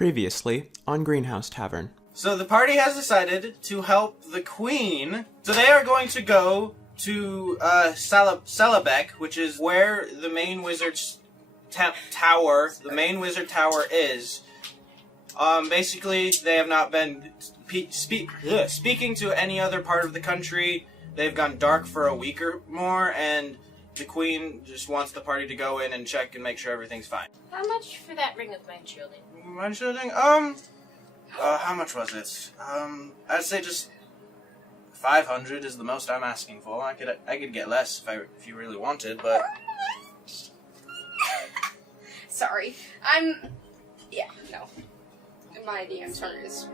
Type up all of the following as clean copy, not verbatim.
Previously on Greenhouse Tavern. So the party has decided to help the queen. So they are going to go to Selabek, which is where the main wizard's tower, the main wizard tower is. Basically, they have not been speaking to any other part of the country. They've gone dark for a week or more, and the queen just wants the party to go in and check and make sure everything's fine. How much for that ring of mine shielding? Mine shielding? How much was it? I'd say just 500 is the most I'm asking for. I could get less if you really wanted, but Sorry. No. My DM chart is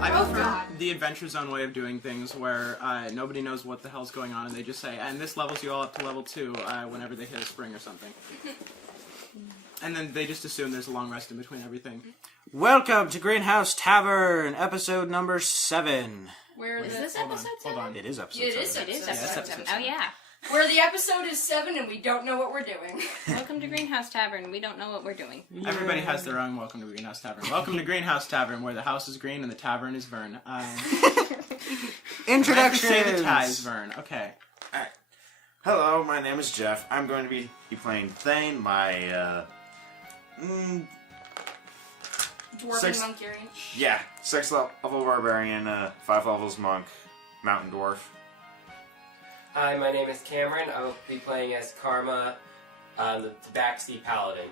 I prefer the Adventure Zone way of doing things where nobody knows what the hell's going on and they just say, and this levels you all up to level 2 whenever they hit a spring or something. And then they just assume there's a long rest in between everything. welcome to Greenhouse Tavern, episode number 7. where Is this episode 7? Hold on. It is episode It 7. is It is episode episode 7. seven. Oh, yeah. where the episode is 7 and we don't know what we're doing. Welcome to Greenhouse Tavern. We don't know what we're doing. Everybody has their own welcome to Greenhouse Tavern. Welcome to Greenhouse Tavern, where the house is green and the tavern is Vern. Introduction. Say the ties, Vern. Okay. Alright. Hello, my name is Jeff. I'm going to be playing Thain, my, Dwarven Six. monkey range. 6th level barbarian, 5 levels monk, mountain dwarf. Hi, my name is Cameron. I will be playing as Karma, the Tabaxi Paladin.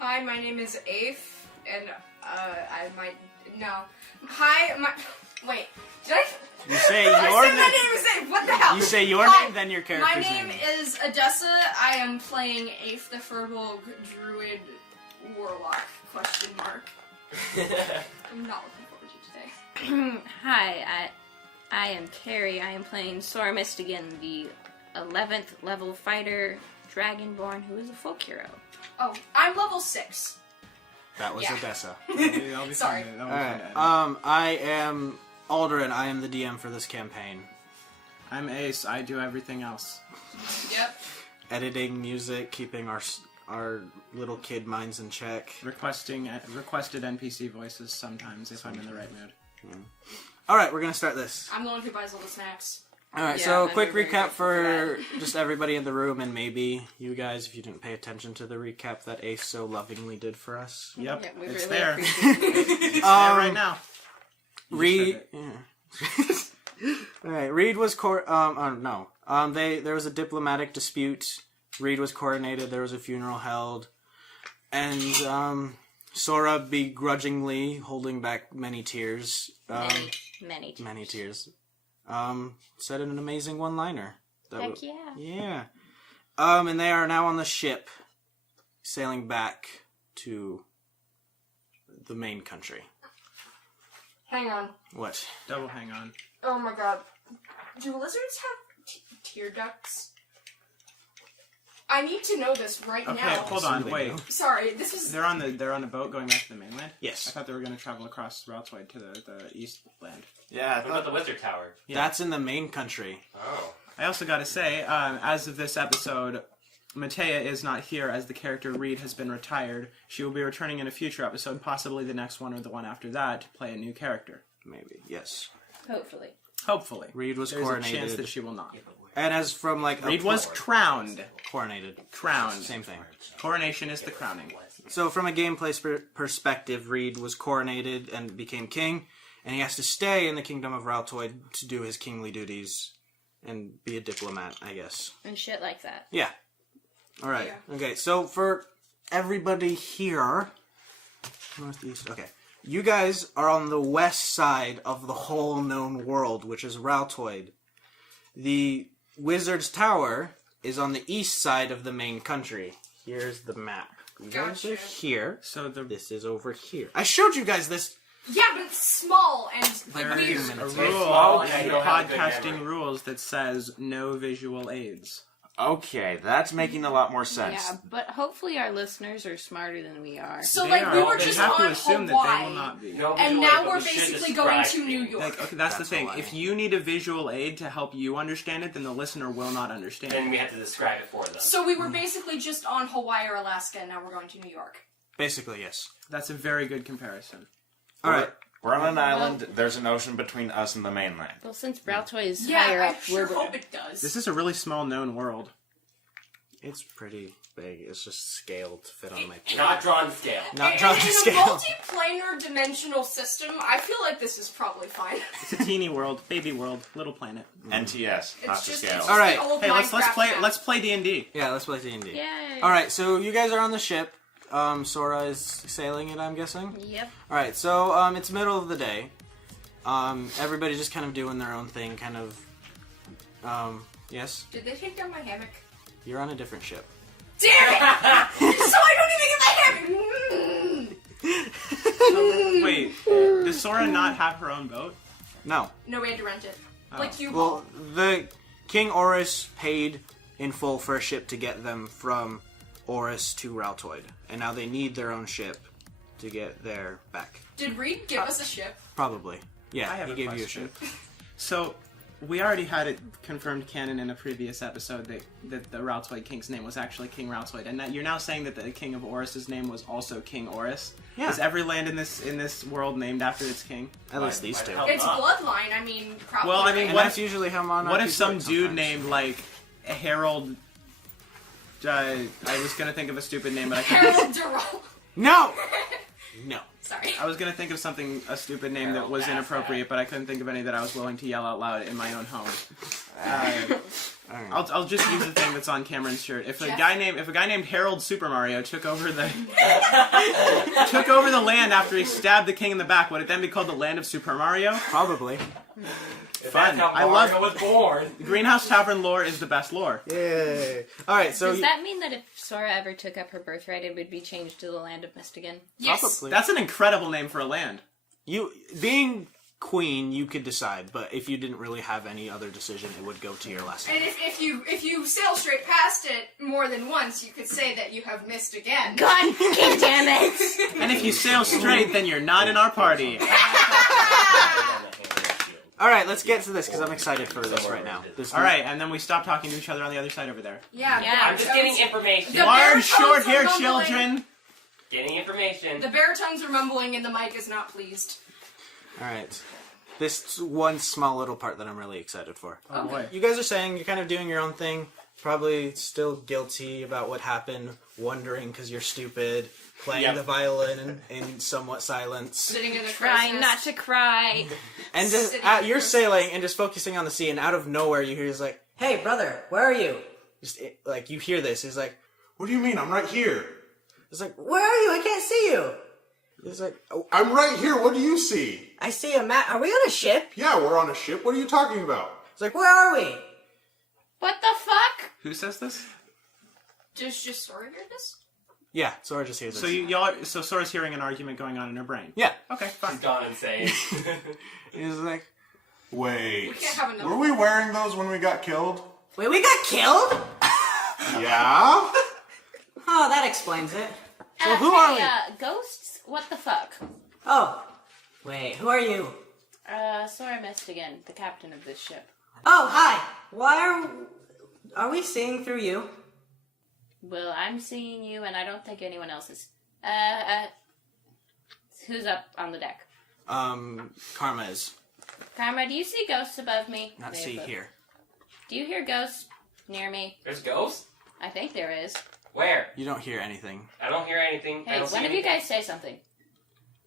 Hi, my name is Aife, and wait, did I? You say I your said my name is Aife. What the hell? You say your Hi, name, then your My character's name is Adessa. I am playing Aife the Furbolg Druid Warlock? Question mark. I'm not looking forward to today. Hi, I am Carrie. I am playing Sora again, the 11th level fighter, Dragonborn, who is a folk hero. Oh, I'm level 6. That was Yeah. Odessa. That'll be Sorry. fun. That'll be fun to edit. Alright, I am Aldrion. I am the DM for this campaign. I'm Ace. I do everything else. Yep. Editing, music, keeping our little kid minds in check. Requested NPC voices sometimes if I'm in the right mood. Alright, we're gonna start this. I'm the one who buys all the snacks. Alright, Yeah, so I'm quick very recap grateful for for just everybody in the room and maybe you guys if you didn't pay attention to the recap that Ace so lovingly did for us. Yep, Yeah, we it's really there. appreciate it. It's there right now. Reed. Yeah. Alright, Reed was there was a diplomatic dispute. Reed was coronated, there was a funeral held, and Sora begrudgingly holding back many tears. Many tears. Said an amazing one-liner. Heck yeah. Yeah. And they are now on the ship, sailing back to the main country. Hang on. What? Double hang on. Oh my god. Do lizards have tear ducts? I need to know this right Okay, now. hold on, wait. Sorry, this is... They're on the boat going back to the mainland? Yes. I thought they were going to travel across Raltwide to the east land. Yeah, I What about thought the Wizard Tower? Yeah. That's in the main country. Oh. I also got to say, as of this episode, Matea is not here as the character Reed has been retired. She will be returning in a future episode, possibly the next one or the one after that, to play a new character. Maybe, yes. Hopefully. Hopefully. Reed was There's coronated. a chance that she will not. And as from like Reed was crowned. coronated. Crowned. Same thing. Coronation is the crowning. So from a gameplay perspective, Reed was coronated and became king, and he has to stay in the kingdom of Raltoid to do his kingly duties and be a diplomat, I guess. And shit like that. Yeah. All right. Okay. So for everybody here, northeast. Okay. You guys are on the west side of the whole known world, which is Raltoid. The Wizard's Tower is on the east side of the main country. Here's the map. You guys are here. So This is over here. I showed you guys this Yeah, but it's small and like There weird. is a It's rule small, in yeah, you don't have a good podcasting memory. rules that says no visual aids. Okay, that's making a lot more sense. Yeah, but hopefully our listeners are smarter than we are. So They like are, we were they just have to on assume Hawaii, that they will not be. No and visual now aid, but we're we should basically going describe to New things. York. Like, okay, that's the That's thing. Hawaii. If you need a visual aid to help you understand it, then the listener will not understand Then it. we have to describe it for them. So we were basically just on Hawaii or Alaska, and now we're going to New York. Basically, yes. That's a very good comparison. All right. We're on an island. There's an ocean between us and the mainland. Well, since Braltoy is Yeah, higher I up, sure we're hope it does. This is a really small known world. It's pretty big. It's just scaled to fit on my plate. Not drawn scale. Not in drawn to a scale. multiplanar dimensional system, I feel like this is probably fine. It's a teeny world, baby world, little planet. NTS, not It's to just scale. All right. an old Hey, let's Minecraft play map. D&D. Yeah, let's play D&D. Yay! All right, so you guys are on the ship. Sora is sailing it, I'm guessing. Yep. All right, so it's middle of the day. Everybody's just kind of doing their own thing, kind of. Yes, Did they take down my hammock? you're on a different ship. Damn it! So I don't even get my hammock. Wait, does Sora not have her own boat? No. No, we had to rent it. Oh. Like you. Well, the King Oris paid in full for a ship to get them from Oris to Raltoid, and now they need their own ship to get there back. Did Reed give us a ship? Probably. Yeah, I have he a gave you a question. ship. So, we already had it confirmed canon in a previous episode that the Raltoid King's name was actually King Raltoid, and you're now saying that the King of Oris's name was also King Oris. Yeah. Is every land in this world named after its king? At least these Why two. the hell It's not? bloodline. I mean, probably. Well, I mean, And what that's usually how monarchies What if some work dude sometimes. named like Harold? I was gonna think of a stupid name, but I can't. Harold Durrell. No! No. Sorry. I was gonna think of a stupid name that was inappropriate, but I couldn't think of any that I was willing to yell out loud in my own home. I'll just use the thing that's on Cameron's shirt. If a Jeff? guy named Harold Super Mario took over the land after he stabbed the king in the back, would it then be called the Land of Super Mario? Probably. If Fun. That's how I Mario love- was born. The Greenhouse Tavern lore is the best lore. Yay. Alright, so... Does that mean that if Sora ever took up her birthright, it would be changed to the Land of Mist again? Yes. Probably. That's an incredible name for a land. You being queen, you could decide, but if you didn't really have any other decision, it would go to your last name. And if you sail straight past it more than once, you could say that you have missed again. God damn it! And if you sail straight, then you're not in our party. All right, let's get to this because I'm excited for this right now. This All right, and then we stop talking to each other on the other side over there. Yeah. Yeah, I'm just getting information. The Large, baritones short-haired are mumbling. children. Getting information. The baritones are mumbling and the mic is not pleased. All right, this one small little part that I'm really excited for. Oh boy. You guys are saying you're kind of doing your own thing, probably still guilty about what happened, wondering because you're stupid, playing Yep. the violin in somewhat silence, Sitting in a Trying crow's not nest. to cry. and just Sitting in you're a- sailing and just focusing on the sea, and out of nowhere you hear he's like, Hey, brother, where are you? like you hear this, he's like, What do you mean? I'm right here. it's like, Where are you? I can't see you. he's like, oh, I'm right here. What do you see? I see a map. Are we on a ship? Yeah, we're on a ship. What are you talking about? it's like, Where are we? What the fuck? Who says this? Just Sora hear this? yeah, Sora just hears this. So Sora's hearing an argument going on in her brain. yeah, Okay, fine. He's gone insane. he's like, Wait. We can't have another Were we wearing those when we got killed? Wait, we got killed? Yeah? Oh, that explains it. So who are we? Ghosts? What the fuck? Oh, wait, who are you? Sora missed again, the captain of this ship. Oh, hi. Why are we seeing through you? Well, I'm seeing you, and I don't think anyone else is. Who's up on the deck? Karma is Karma, do you see ghosts above me? not They see above- here. Do you hear ghosts near me? There's ghosts? I think there is. Where? You don't hear anything. I don't hear anything. I Hey, don't see one of you anything. guys say something.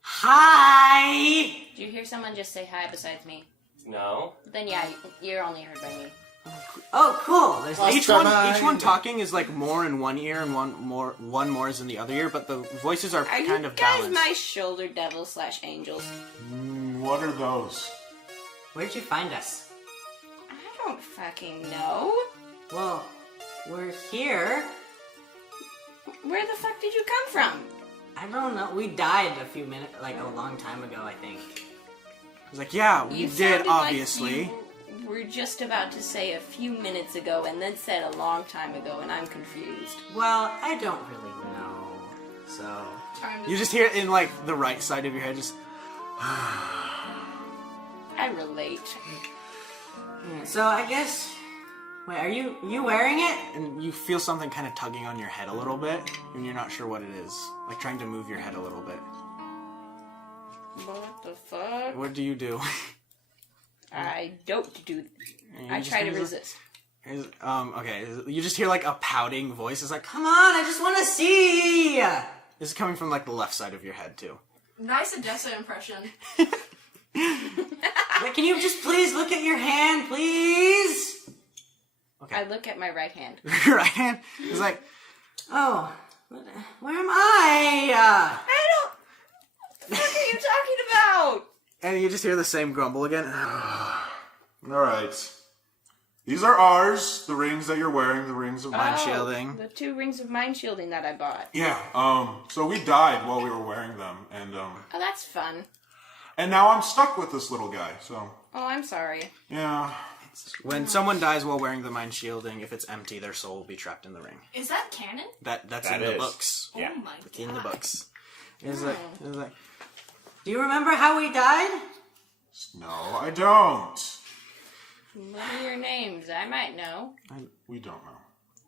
Hi. Do you hear someone just say hi besides me? No. Then yeah, you're only heard by me. Oh, cool. There's Each one talking is like more in one ear and one more is in the other ear, but the voices are Are kind you of guys balanced. my shoulder devils / angels? What are those? Where'd you find us? I don't fucking know. Well, we're here. Where the fuck did you come from? I I don't know. We died a few minutes, like a long time ago, I think. He's like, yeah, we You did, sounded obviously. Like you were just about to say a few minutes ago and then said a long time ago, and I'm confused. Well, I don't really know. So. Time to You just hear it in, like, the right side of your head, just... I relate. Yeah, so I guess. Wait, are you wearing it? And you feel something kind of tugging on your head a little bit, and you're not sure what it is. Like, trying to move your head a little bit. What the fuck? What do you do? I don't do. You I just try to kinda- resist. Okay, you just hear, like, a pouting voice. It's like, Come on, I just want to see. this is coming from, like, the left side of your head, too. Nice Adessa impression. Wait, can you just please look at your hand, please? Okay. I look at my right hand. Your right hand is like, Oh, where am I? I don't. What the fuck are you talking about? and you just hear the same grumble again. Alright. These are ours, the rings that you're wearing, the rings of Mind Oh, shielding. The 2 rings of mind shielding that I bought. Yeah, so we died while we were wearing them, and Oh, that's fun. now I'm stuck with this little guy, so, Oh, I'm sorry. yeah. When someone dies while wearing the mind shielding, if it's empty, their soul will be trapped in the ring. Is that canon? That's That in the is. books. Oh my god. It's in the books. It's like, Do you remember how we died? No, I don't. What are your names? I might know. We don't know.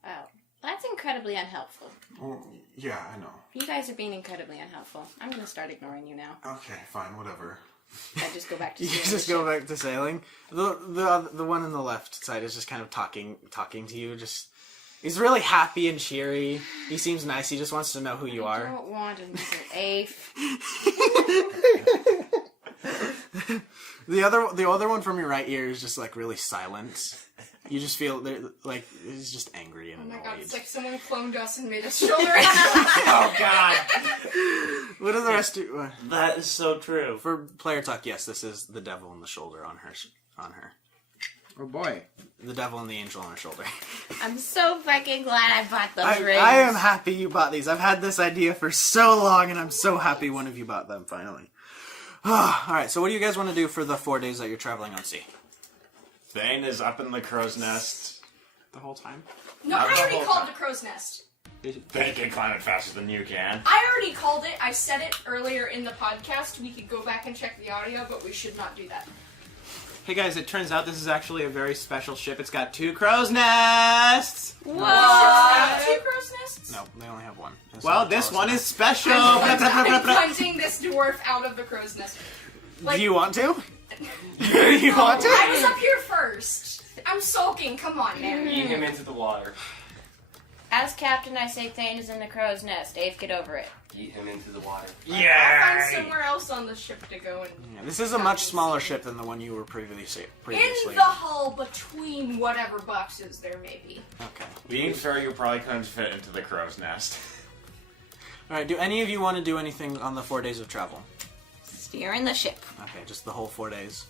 Oh, that's incredibly unhelpful. Well, yeah, I know. You guys are being incredibly unhelpful. I'm gonna start ignoring you now. Okay, fine, whatever. I just go back to you stealing just the go ship. back to sailing. The one on the left side is just kind of talking to you. Just he's really happy and cheery. He seems nice. He just wants to know who you I are. don't want to meet Aife. The other one from your right ear is just like really silent. You just feel like he's just angry and Oh my annoyed. god, it's like someone cloned us and made us shoulder. Oh God, What do the rest do? that is so true. For player talk, yes, this is the devil on the shoulder on her. Oh boy. The devil and the angel on her shoulder. I'm so fucking glad I bought those rings. I am happy you bought these. I've had this idea for so long, and I'm so happy one of you bought them finally. Alright, so what do you guys want to do for the 4 days that you're traveling on sea? Thain is up in the crow's nest. The whole time? No, Not I the already whole called time. the crow's nest. Thain can climb it faster than you can. I already called it. I said it earlier in the podcast. We could go back and check the audio, but we should not do that. Hey guys, it turns out this is actually a very special ship. It's got 2 crow's nests! Whoa! Two crow's nests? No, they only have one. This Well, is the this tallest one is nest. special! I'm punting this dwarf out of the crow's nest. Do you want to? You want to? I was up here first. I'm sulking. Come on, man. Eat him into the water. As captain, I say Thain is in the crow's nest. Aife, get over it. Eat him into the water. I'll find somewhere else on the ship to go and. Yeah, this is a much smaller ship than the one you were previously. In the hull between whatever boxes there may be. Okay. Being fair, you probably couldn't fit into the crow's nest. Alright, do any of you want to do anything on the 4 days of travel? Steering the ship. Okay, just the whole 4 days.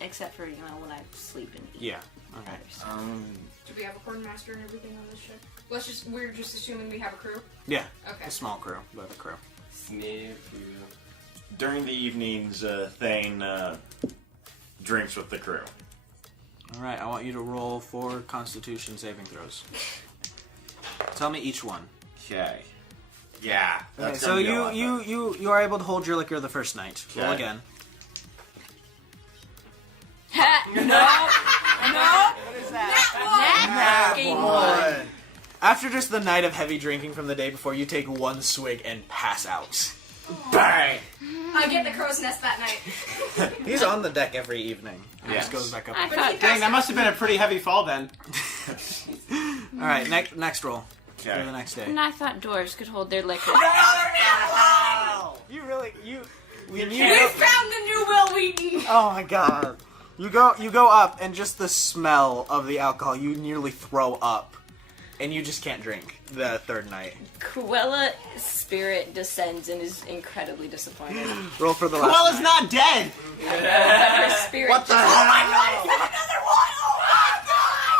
Except for, when I sleep and eat. Yeah. Okay. Do we have a quartermaster and everything on this ship? We're just assuming we have a crew? Yeah. Okay. A small crew, but a crew. Sniff you. During the evenings, Thain drinks with the crew. Alright, I want you to roll 4 Constitution saving throws. Tell me each one. Okay. Yeah. Okay, That's so gonna be a lot you are able to hold your liquor the first night. Roll Okay. again. After just the night of heavy drinking from the day before, you take 1 swig and pass out. Bang! I get the crow's nest that night. He's on the deck every evening. And Yes. just goes back up. I But thought, he Dang, that must have been a pretty heavy fall then. Alright, next roll. Okay. For the next day. and I thought dwarves could hold their liquor. You really, you... We found the new Will Wheaton! Oh my god. You go up, and just the smell of the alcohol, you nearly throw up. And you just can't drink the 3rd night. Qu'ella's spirit descends and is incredibly disappointed. Roll for the last Quella's night. not dead! Her spirit What the just- hell? Oh my god, he's got another one! Oh my god!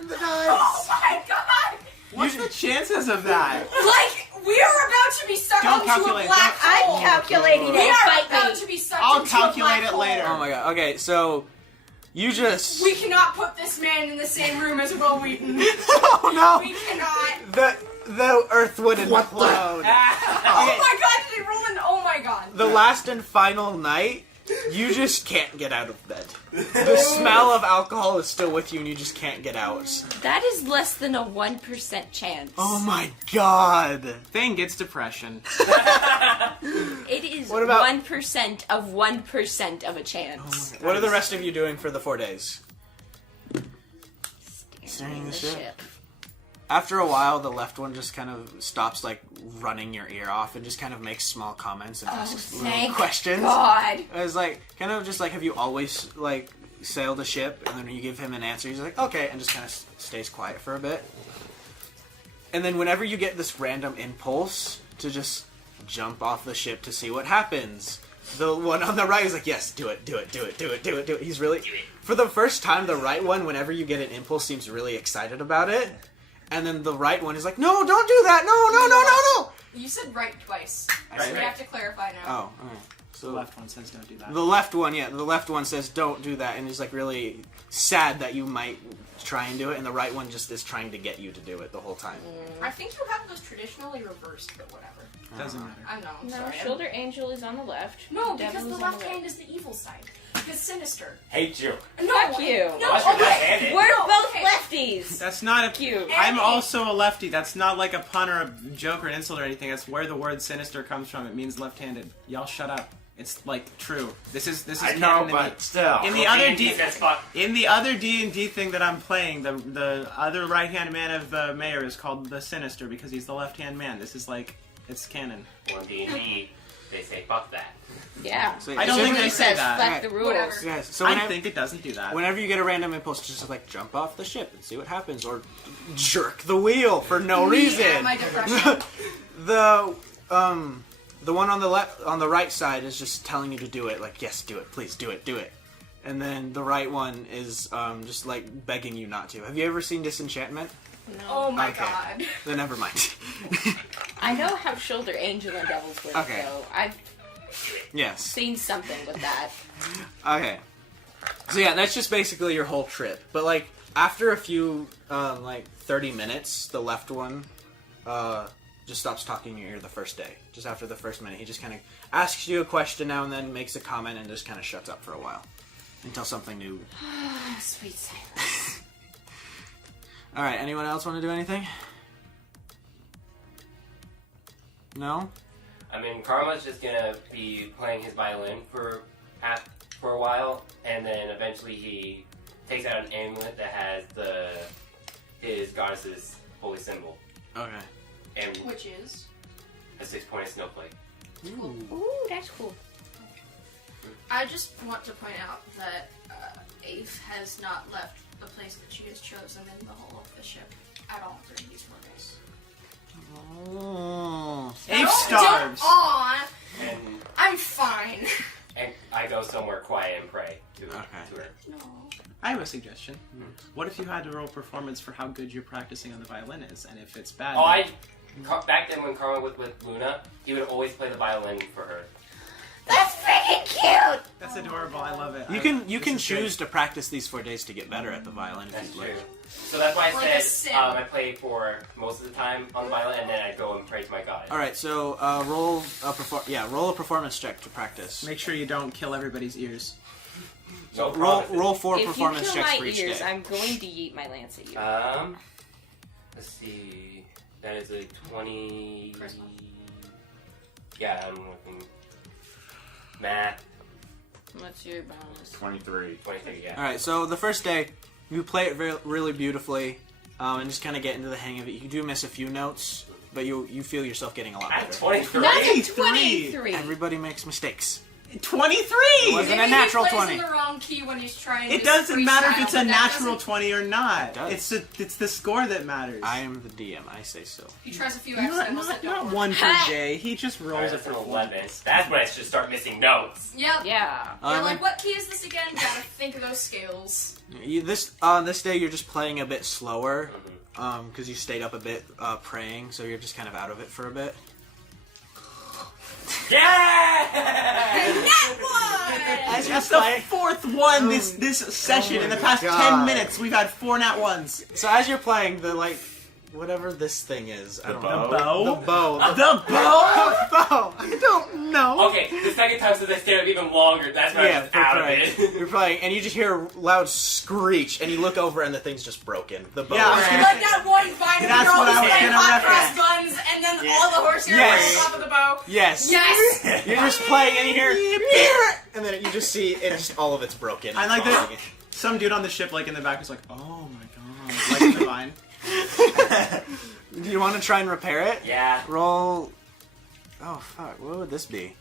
Burn the Oh dice! my god! What's the chances of that? Like, we are about to be such Don't onto calculate, a black hole. I'm calculating We it. are Fight about me. to be sucked I'll into calculate a black it later. Oh my god. Okay, so you just We cannot put this man in the same room as Will Wheaton. oh no! We cannot. The Earth would implode. Oh my god, did he roll an oh my god. The last and final night, you just can't get out of bed. The smell of alcohol is still with you, and you just can't get out. That is less than a 1% chance. Oh my god! Thing gets depression. It is What about- 1% of 1% of a chance. What are the rest of you doing for the 4 days? Steering the ship. After a while, the left one just kind of stops, like, running your ear off and just kind of makes small comments and asks little thank questions. God. It's like, kind of just like, have you always, like, sailed a ship? And then you give him an answer, he's like, okay, and just kind of stays quiet for a bit. And then whenever you get this random impulse to just jump off the ship to see what happens, the one on the right is like, yes, do it, do it, do it, do it, do it, do it. He's really, for the first time, the right one, whenever you get an impulse, seems really excited about it. And then the right one is like, no, don't do that, no. You said right twice. I So said we have to clarify now. Oh, alright. The So left one says don't do that. the left one, the left one says don't do that, and is like really sad that you might try and do it, and the right one just is trying to get you to do it the whole time. I think you have those traditionally reversed, but whatever. Doesn't matter. I know, I'm No, sorry. Shoulder Angel is on the left. No, Devil because the is on left right. hand is the evil side. Because Sinister. Hate you. No, Fuck you. No, Unless you're okay. left-handed. We're No, both okay. lefties. That's not a Cute. I'm also a lefty. That's not like a pun or a joke or an insult or anything. That's where the word sinister comes from. It means left-handed. Y'all shut up. It's like true. This is I canon know, in but still. in the other Okay, that's fuck. in the other D&D thing that I'm playing, the other right-hand man of the mayor is called the Sinister because he's the left-hand man. This is like it's canon. Well, D&D, they say fuck that. Yeah. So, I don't think they It say says that. fuck Right. the rules. Whatever. Yes, so I whenever, think it doesn't do that. whenever you get a random impulse, just like jump off the ship and see what happens, or jerk the wheel for no reason. Yeah, my depression. The one on the right side is just telling you to do it. Like, yes, do it, please, do it. And then the right one is just like begging you not to. Have you ever seen Disenchantment? Oh my Okay. god. Then never mind. I know how Shoulder Angel and Devils work, Okay. though. I've Yes. seen something with that. Okay. So yeah, that's just basically your whole trip. But like after a few like 30 minutes, the left one just stops talking in your ear the first day. Just after the first minute, he just kind of asks you a question now and then, makes a comment, and just kind of shuts up for a while until something new. Sweet silence. All right. Anyone else want to do anything? No. I mean, Karma's just gonna be playing his violin for a while, and then eventually he takes out an amulet that has his goddess's holy symbol, Okay. and Which is? a 6-pointed snowflake. Ooh, that's cool. I just want to point out that Aife has not left the place that she has chosen in the hull of the ship at all during these 4 days. Oh. Ape starves. Aw, And I'm fine. and I go somewhere quiet and pray to Okay. her. No. I have a suggestion. What if you had to roll performance for how good your practicing on the violin is, and if it's bad? Back then when Karma was with Luna, he would always play the violin for her. That's freaking cute! That's adorable. I love it. You can choose to practice these 4 days to get better at the violin if That's you'd true. like. So that's why Like I a said sim. I play for most of the time on the violin, and then I go and pray to my god. All right, so roll a performance check to practice. Make sure you don't kill everybody's ears. No Roll promises. 4 If you performance kill checks my for each ears, day. I'm going to yeet my lance at you. Let's see. That is a 20. Charisma. Yeah, I'm looking. Math. What's your bonus? 23. 23, yeah. All right, so the first day, you play it really beautifully, and just kind of get into the hang of it. You do miss a few notes, but you feel yourself getting a lot At better. 23? That's a 23. 23! Everybody makes mistakes. 23. wasn't Maybe a natural he plays 20. in the wrong key when he's trying It to doesn't matter if freestyle, it's a but that natural doesn't- 20 or not. It does. It's the score that matters. I am the DM. I say so. He tries a few not, accidentals not, that don't not work. one for Ha! Jay. He just rolls Alright, it that's for an fun. 11. That's when I should start missing notes. Yep. Yeah. You're like, what key is this again? Gotta think of those scales. This day you're just playing a bit slower, Mm-hmm. because you stayed up a bit praying, so you're just kind of out of it for a bit. Yeah! That one! As you That's the play, fourth one this session. In the past God. 10 minutes, we've had 4 nat ones. so as you're playing, the like, whatever this thing is, I don't know. The bow? The bow. The bow? bow. I don't know. Okay, the second time since I stayed up even longer, that's when I was you're out of playing. it. You're playing, and you just hear a loud screech, and you look over, and the thing's just broken. The bow. Yeah, I was is- gonna- Like that one fight of That's girl what I who's was playing gonna hot cross reference. buns, and then all the horse hair Yes. on top of the bow. Yes. Yes! You're just playing, and you hear, and then you just see it. Just all of it's broken. I like falling. that. Some dude on the ship, like in the back, is like, "Oh my god!" Like in the vine. Do you want to try and repair it? Yeah. Roll. Oh fuck! What would this be?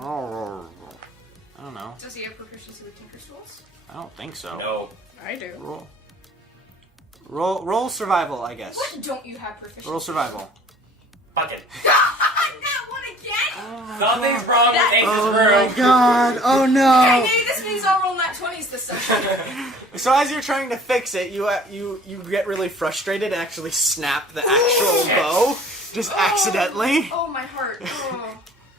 Oh, I don't know. Does he have proficiency with Tinker's Tools? I don't think so. No. I do. Roll survival, I guess. What don't you have proficiency? Roll survival. Fuck it. That one again? Something's wrong with Ace's Oh room. god! Oh Okay, no! maybe this means I'll roll nat 20s this session. So as you're trying to fix it, you get really frustrated and actually snap the actual bow, just accidentally Oh, my heart.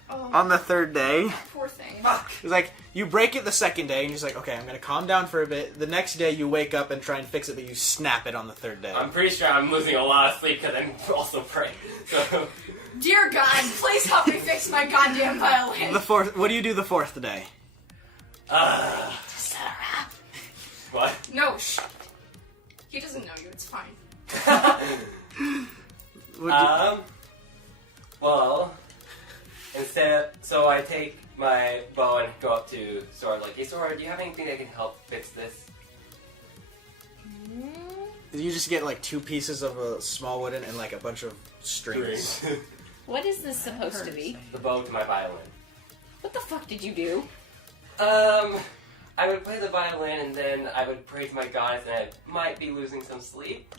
Oh, on the third day. poor thing. It's like you break it the second day, and you're just like, okay, I'm gonna calm down for a bit. The next day, you wake up and try and fix it, but you snap it on the third day. I'm pretty sure I'm losing a lot of sleep because I'm also praying. So, Dear God, please help me fix my goddamn violin. The fourth. What do you do the fourth day? what? No, shh. He doesn't know you, it's fine. Well, so I take my bow and go up to Sora, like, hey Sora, do you have anything that can help fix this? You just get like 2 pieces of a small wooden and like a bunch of strings. What is this supposed to be? The bow to my violin. What the fuck did you do? I would play the violin and then I would praise my goddess and I might be losing some sleep.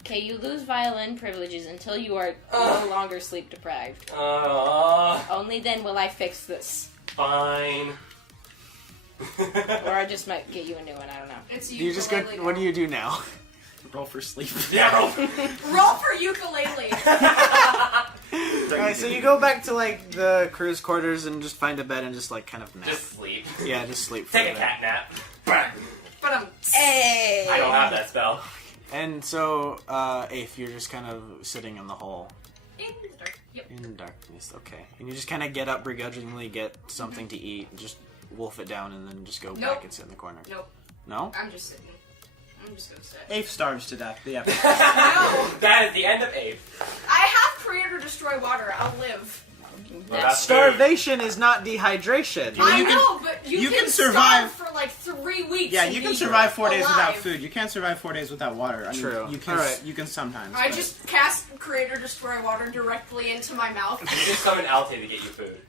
Okay, you lose violin privileges until you are no longer sleep deprived. Only then will I fix this. Fine. Or I just might get you a new one, I don't know. It's Do you just go? ukulele What do now. you do now? Roll for sleep. Yeah, bro. Roll for ukulele. Alright, so you go back to like the crew's quarters and just find a bed and just like kind of nap. Just sleep. Yeah, just sleep for Take a bit. cat nap. But Hey! I don't have that spell. And so, Aife, you're just kind of sitting in the hole. in the dark. Yep. In darkness, okay. And you just kind of get up begrudgingly, get something to eat, and just wolf it down, and then just go Nope. back and sit in the corner. Nope. No? I'm just sitting. I'm just gonna sit. Aife starves to death. The episode. No! That is the end of Aife. I have create or destroy water. I'll live. Well, that's Starvation is not dehydration. Well, I you can- know, but you can can survive- starve for like 3 weeks. Yeah, and you can be survive 4 days without alive. food. You can't survive 4 days without water. I mean, True. You can. Alright. You can sometimes. I but- just cast create or destroy water directly into my mouth. You just summon Alte to get you food.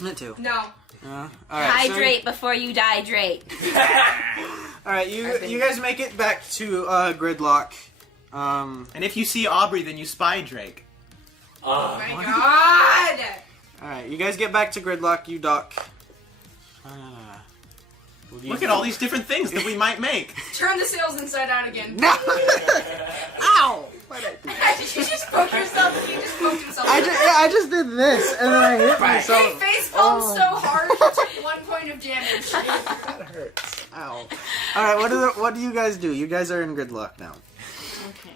Me too. No. Alright, Hydrate before you dehydrate. Alright, you guys make it back to Gridlock. And if you see Aubrey, then you spy Drake. Oh my god! Alright, you guys get back to Gridlock, you dock. Look at all these different things that we might make. Turn the sails inside out again. No! Ow! Did you just poke yourself? You just poked yourself. I just did this, and then I hit Hey, myself. face palmed so hard, you took 1 point of damage. That hurts. Ow. Alright, what do you guys do? You guys are in Gridlock now. Okay.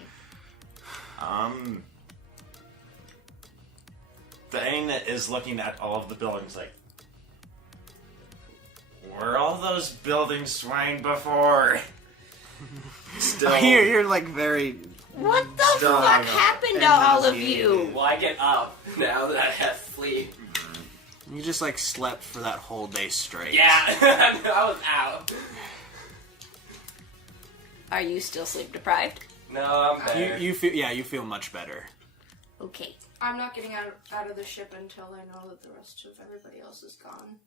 Thain is looking at all of the buildings like, were all those buildings swaying before? Still, You're like very... What the Still fuck hang on. happened to all of you? Well, I get up now that I have sleep. You just like slept for that whole day straight. Yeah, I was out. Are you still sleep deprived? No, I'm better. You feel much better. Okay. I'm not getting out of the ship until I know that the rest of everybody else is gone.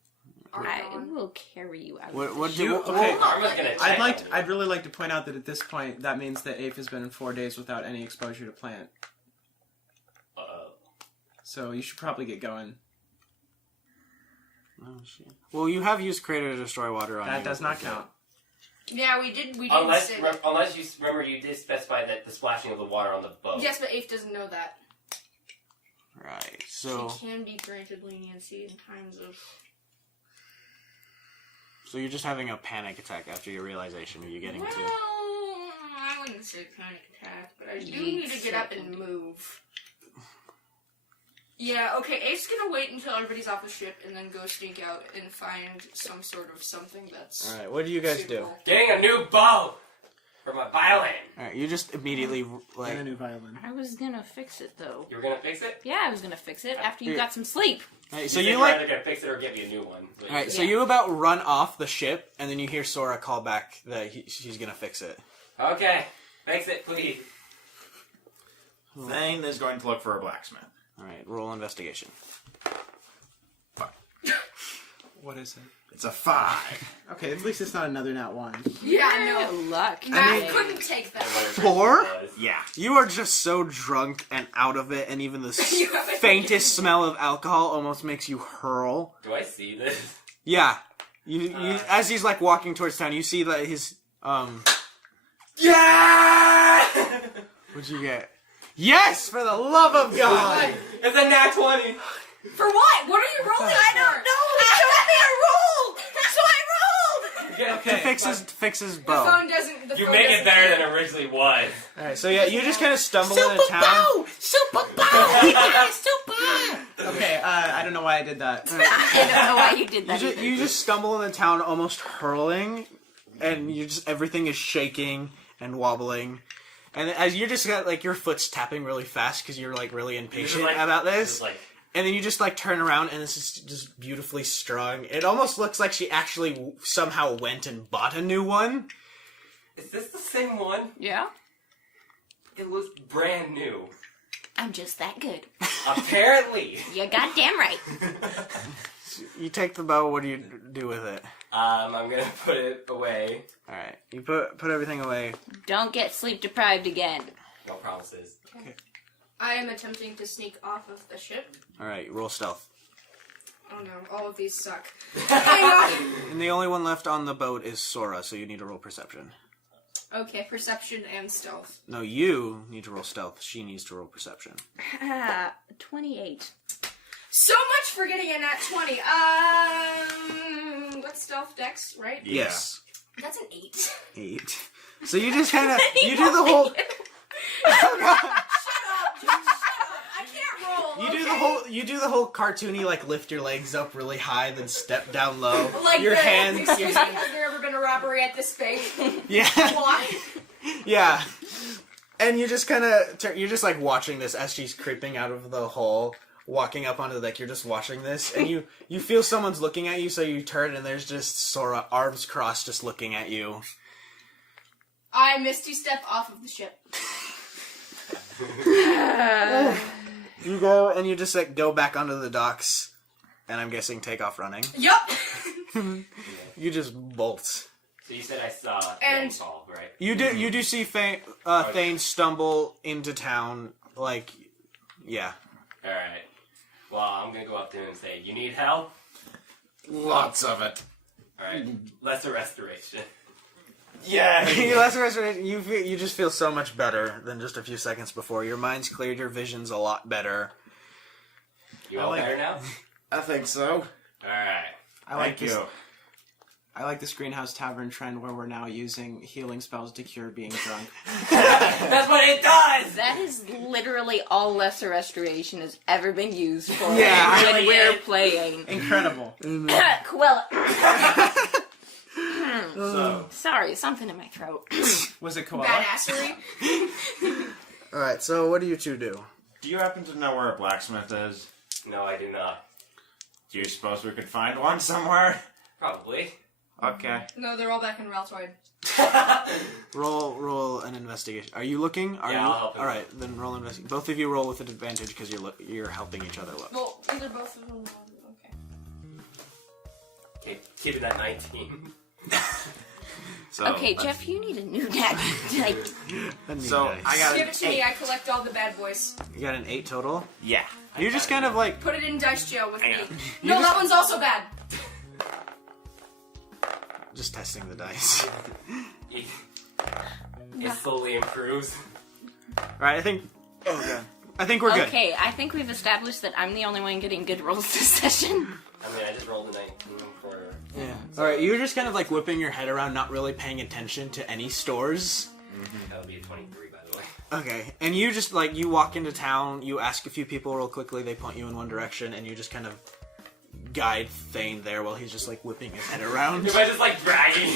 I will carry you out. Okay. Karma's gonna check. I'd really like to point out that at this point, that means that Aife has been in 4 days without any exposure to plant. So you should probably get going. Oh shit. Well, you have used Creator to destroy water on you. That does not count. Yeah, we did Unless say you that. remember, you did specify that the splashing of the water on the boat. Yes, but Aife doesn't know that. Right. So She can be granted leniency in times of. so you're just having a panic attack after your realization. Are you getting Well, to? I wouldn't say panic attack, but I do need to get up and move. Yeah, okay, Aife's gonna wait until everybody's off the ship and then go sneak out and find some sort of something that's. All right. What do you guys do? suitable. Getting a new bow for my violin. All right. You just immediately like. And a new violin. I was gonna fix it though. You were gonna fix it? Yeah, I was gonna fix it after you got some sleep. All right, So so you you were like. either gonna fix it or get me a new one. All right. So you about run off the ship, and then you hear Sora call back that she's gonna fix it. Okay, fix it, please. Thain is going to look for a blacksmith. All right. Roll investigation. What is it? It's a 5. Okay, at least it's not another nat 1. Yeah, no. Luck. Math couldn't take that. 4? Yeah. You are just so drunk and out of it, and even the You haven't faintest smell of alcohol almost makes you hurl. Do I see this? Yeah. You as he's like walking towards town, you see that his Yeah! What'd you get? Yes, for the love of God! It's a nat 20. For what? What are you rolling? I don't know. To fix his The bow. phone doesn't. The You phone make it doesn't better care. than it originally was. All right, so yeah, you just kind of stumble into town. Okay, I don't know why I did that. I don't know why you did that. You just stumble into town, almost hurling, and everything is shaking and wobbling. And as you're just got like your foot's tapping really fast because you're like really impatient about this. Just like, And then you just like turn around and this is just beautifully strung. It almost looks like she actually somehow went and bought a new one. is this the same one? Yeah, It looks brand new. I'm just that good. Apparently. You goddamn right. You take the bow. What do you do with it? I'm gonna put it away. All right, you put everything away. Don't get sleep deprived again. No promises. I am attempting to sneak off of the ship. All right, roll stealth. Oh no, all of these suck. Hang on. And the only one left on the boat is Sora, so you need to roll perception. Okay, perception and stealth. No, you need to roll stealth. She needs to roll perception. 28. So much for getting a nat 20. What's stealth dex, right? Yeah. Yes. That's an 8. 8. So you just kind of you do the whole. Shut up! Just shut up! I can't roll. You do the whole cartoony like lift your legs up really high, then step down low. Like your the, hands. Excuse me, has there ever been a robbery at this space? Yeah. Why? Yeah. And you just kind of you're just like watching this as she's creeping out of the hole, walking up onto the deck. You're just watching this, and you feel someone's looking at you, so you turn, and there's just Sora, arms crossed, just looking at you. I misty step off of the ship. You go and you just like go back onto the docks, and I'm guessing take off running. Yup. You just bolt. So you said I saw And- Thain fall, right? You do see Thain stumble into town, like, yeah. Alright. Well, I'm gonna go up to him and say, you need help? Lots of it. Alright. Lesser restoration. Yeah. You just feel so much better than just a few seconds before. Your mind's cleared, your vision's a lot better. You all better now? I think so. Alright. I like Thank this. you. I like this Greenhouse Tavern trend where we're now using healing spells to cure being drunk. That's what it does! That is literally all lesser restoration has ever been used for Yeah, when really we're is. playing. Incredible. Qu'ella. So, Sorry, something in my throat. Was it Qu'ella? Badassery. Alright, so what do you two do? Do you happen to know where a blacksmith is? no, I do not. Do you suppose we could find one somewhere? Probably. Okay. No, they're all back in Raltoid. Roll an investigation. Are you looking? Are Yeah, you? I'll help him. Alright, then roll investigation. Both of you roll with an advantage because you're helping each other look. Well, either both of them. Okay. Keep it at 19. So, Okay, Jeff, you need a new deck. Like, So I got Give an it to me. 8. I collect all the bad boys. you got an 8 total? Yeah. You just kind of like Put it in dice jail with me. Hang on. You No, just- that one's also bad. just testing the dice. It slowly improves. Alright, I think. Oh god. I think we're good. Okay, I think we've established that I'm the only one getting good rolls this session. I mean, I just rolled a 19 for... Yeah. Alright, you're just kind of like whipping your head around, not really paying attention to any stores. That would be a 23, by the way. Okay, and you just like, you walk into town, you ask a few people real quickly, they point you in one direction, and you just kind of guide Thain there while he's just like whipping his head around. Am I just like dragging?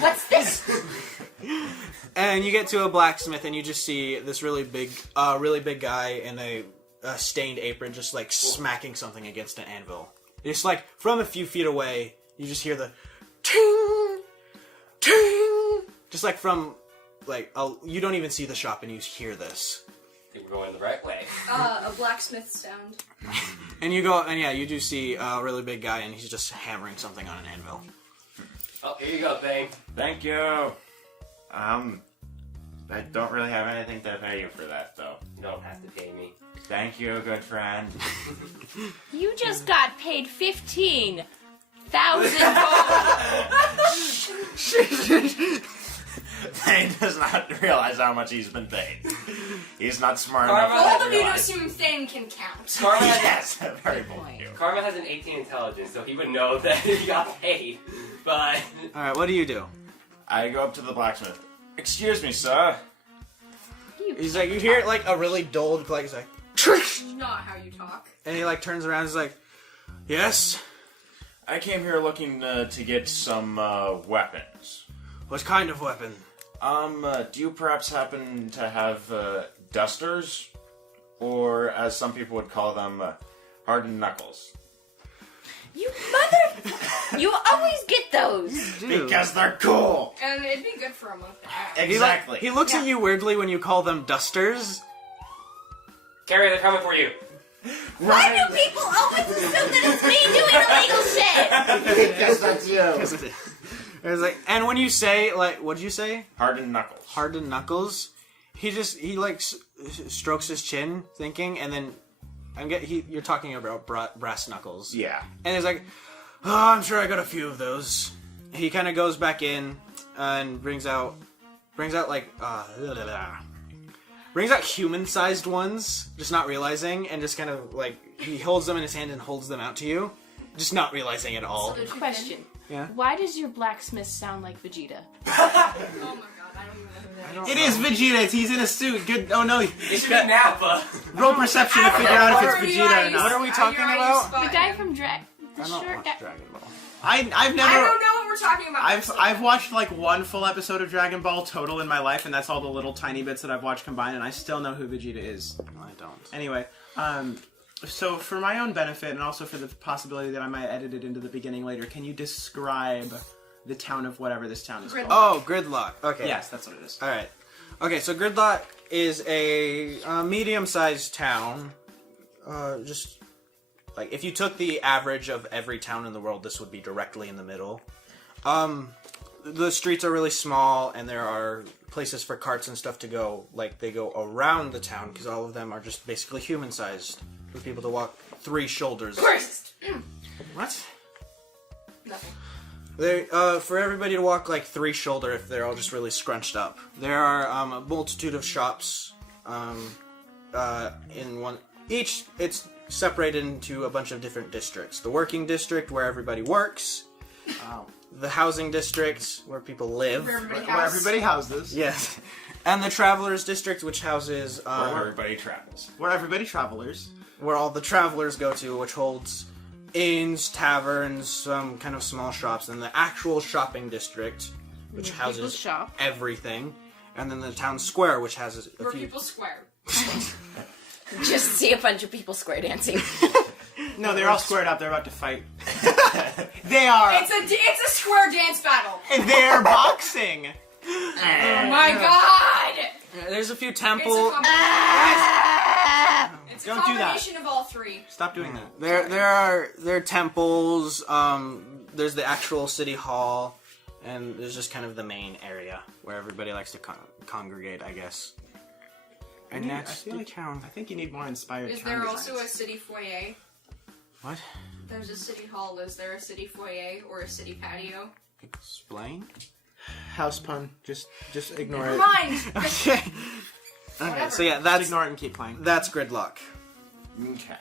What's this? And you get to a blacksmith, and you just see this really big guy in a stained apron, just like smacking something against an anvil. It's like from a few feet away, you just hear the ting, ting, just like from like you don't even see the shop, and you hear this. I think we're going the right way. A blacksmith sound. And you go, and yeah, you do see a really big guy, and he's just hammering something on an anvil. Oh, here you go, Thain. Thank you. I don't really have anything to pay you for that, though. You don't have to pay me. Thank you, good friend. You just got paid $15,000. Thain does not realize how much he's been paid. He's not smart Karma enough Both to of you to realize. assume Thain can count. Karma has, Yes, very bold of you. Karma has an 18 intelligence, so he would know that he got paid. But... Alright, what do you do? I go up to the blacksmith. Excuse me, sir. He's like, you hear like a really dulled click, he's like, Not how you talk. and he like turns around, he's like, yes? I came here looking to get some weapons. What kind of weapon? Do you perhaps happen to have dusters? Or, as some people would call them, hardened knuckles? You mother... You always get those. Because they're cool! And it'd be good for a month. Exactly. He looks at you weirdly when you call them dusters. Carrie, they're coming for you. Why do people always assume that it's me doing illegal shit? Because that's you. It's like, and when you say, like, what'd you say? Hardened knuckles. Hardened knuckles? He like strokes his chin, thinking, and then you're talking about brass knuckles. Yeah. And he's like, oh, I'm sure I got a few of those. He kind of goes back in and brings out human-sized ones, just not realizing, and just kind of like he holds them in his hand and holds them out to you, just not realizing at all. Question. Yeah. Why does your blacksmith sound like Vegeta? Oh my god, I don't even know who that is. It is Vegeta. He's in a suit. Good. Oh no. It should be Nappa. Roll perception to figure out if it's Vegeta or What not. are we talking about? The guy from the I don't short watch guy. Dragon Ball. I've I never. don't know what we're talking about. I've watched like one full episode of Dragon Ball total in my life, and that's all the little tiny bits that I've watched combined, and I still know who Vegeta is. I don't. Anyway, so for my own benefit, and also for the possibility that I might edit it into the beginning later, can you describe the town of whatever this town is called? Oh, Gridlock. Okay. Yes, that's what it is. All right. Okay, so Gridlock is a medium-sized town. Just like if you took the average of every town in the world, this would be directly in the middle. The streets are really small, and there are places for carts and stuff to go. Like they go around the town because all of them are just basically human-sized for people to walk 3 shoulders. What? Nothing. They for everybody to walk like 3 shoulder if they're all just really scrunched up. There are a multitude of shops. In one each, it's separated into a bunch of different districts. The working district where everybody works. The housing district where people live. Where everybody Where everybody houses. Yes, and the travelers district, which houses Where everybody travels. Where everybody travelers. where all the travelers go to, which holds inns, taverns, some kind of small shops, and the actual shopping district, which People houses shop. everything, and then the town square, which has a Where few. people square. Just see a bunch of people square dancing. No, they're all squared up. They're about to fight. They are. It's a square dance battle. They're boxing. Oh my god! There's a few It's temples. a It's a Don't do that. combination of all 3. Stop doing that. There are temples. There's the actual city hall, and there's just kind of the main area where everybody likes to congregate, I guess. And I that's feel the like town. I think you need more inspired. Is town there designs. also a city foyer? What? There's a city hall. Is there a city foyer or a city patio? Explain. house pun? Just ignore Never it. mind. Okay. Okay, so yeah, Just that's ignore it and keep playing. that's Gridlock, Okay.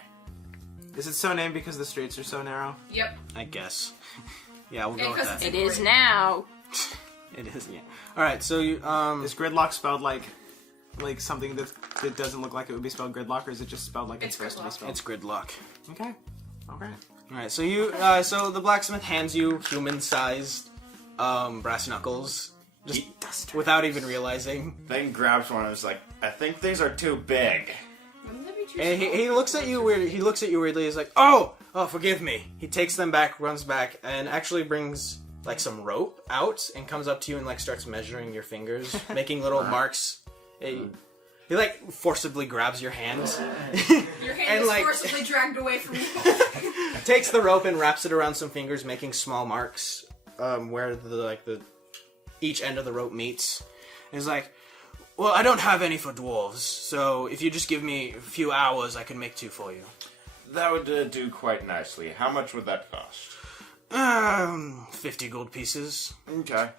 Is it so named because the streets are so narrow? Yep. I guess. Yeah, we'll go with Because that. It is now. It is, yeah. All right, so you Is gridlock spelled like something that doesn't look like it would be spelled gridlock, or is it just spelled like it's It's supposed to be gridlock. spelled? it's Gridlock. Okay. Okay. All right, so so the blacksmith hands you human-sized brass knuckles, just without even realizing. Then grabs one and is like, I think these are too big. Wouldn't that be too And small? he looks at you weird. He looks at you weirdly. He's like, "Oh, forgive me." He takes them back, runs back, and actually brings like some rope out and comes up to you and like starts measuring your fingers, making little marks. He like forcibly grabs your hands, Your hand and, is like- forcibly dragged away from you. takes the rope and wraps it around some fingers, making small marks where the each end of the rope meets. And he's like, "Well, I don't have any for dwarves, so if you just give me a few hours, I can make 2 for you." That would do quite nicely. How much would that cost? 50 gold pieces. Okay.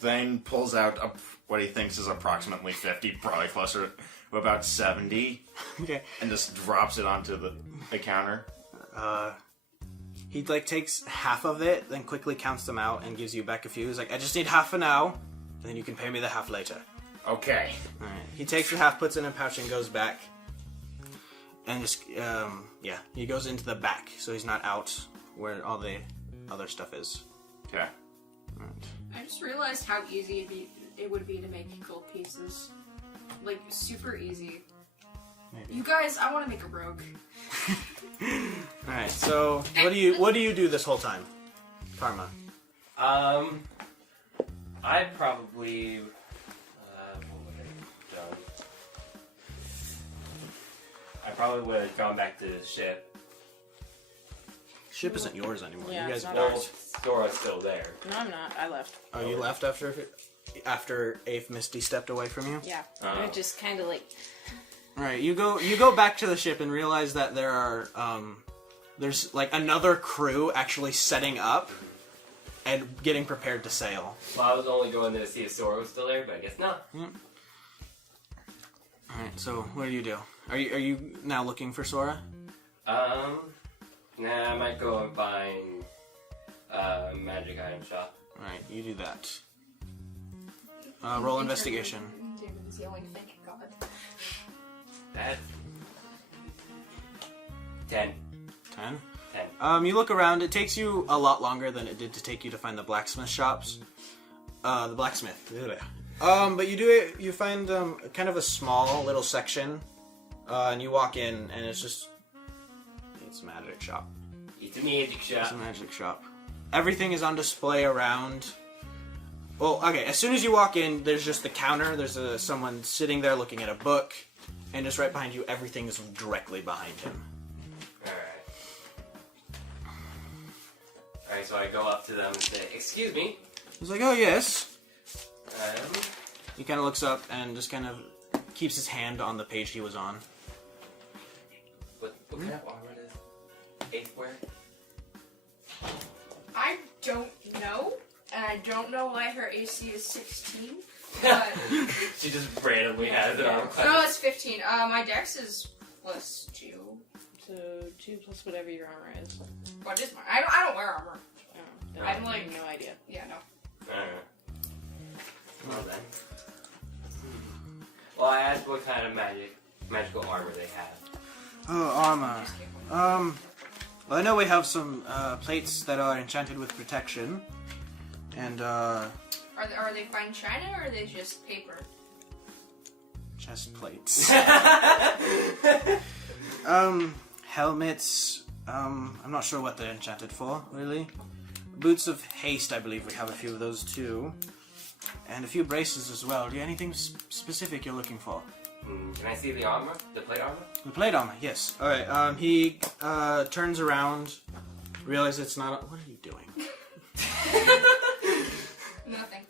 Thain pulls out what he thinks is approximately 50, probably closer to about 70, Okay. and just drops it onto the counter. He like takes half of it, then quickly counts them out and gives you back a few. He's like, "I just need half for now, and then you can pay me the half later." Okay. All right. He takes the half, puts it in a pouch, and goes back. And just he goes into the back, so he's not out where all the other stuff is. Okay. All right. I just realized how easy it would be to make gold pieces. Like, super easy. Maybe. You guys, I want to make a rogue. All right. So what do you do this whole time, Karma? I probably. What would I have done? I probably would have gone back to the ship. Ship isn't yours anymore. Yeah, you guys it's not have Well, Sora's still there. No, I'm not. I left. Oh, you left after Aife Misty stepped away from you? Yeah. Oh. I just kind of like. Alright, you go back to the ship and realize that there are there's like another crew actually setting up and getting prepared to sail. Well, I was only going to see if Sora was still there, but I guess not. Alright, so what do? Are you now looking for Sora? Nah, I might go and find a magic item shop. Alright, you do that. Roll investigation. David's yelling, thank God. That 10. 10. 10. You look around, it takes you a lot longer than it did to take you to find the blacksmith shops. The blacksmith. But you find kind of a small little section, and you walk in, and it's a magic shop. It's a magic It's shop. a magic shop. Everything is on display around. Well, okay, as soon as you walk in, there's just the counter, there's someone sitting there looking at a book, and just right behind you, everything is directly behind him. Alright, so I go up to them and say, "Excuse me." He's like, "Oh, yes." Um, He kind of looks up and just kind of keeps his hand on the page he was on. what kind of armor does Aife wear? I don't know, and I don't know why her AC is 16. But She just randomly has it on. no, it's 15. My dex is +2. So 2 plus whatever your armor is. What is mine? I don't wear armor. Oh, I'm like- no idea. Yeah, no. Alright. Well then. Well, I asked what kind of magical armor they have. Oh, armor. Well, I know we have some plates that are enchanted with protection, and Are they fine china or are they just paper? chest plates. Helmets. I'm not sure what they're enchanted for, really. Boots of haste, I believe we have a few of those too, and a few braces as well. Do you have anything specific you're looking for? Can I see the armor? The plate armor? The plate armor, yes. All right. He turns around, realizes it's not. What are you doing? Nothing.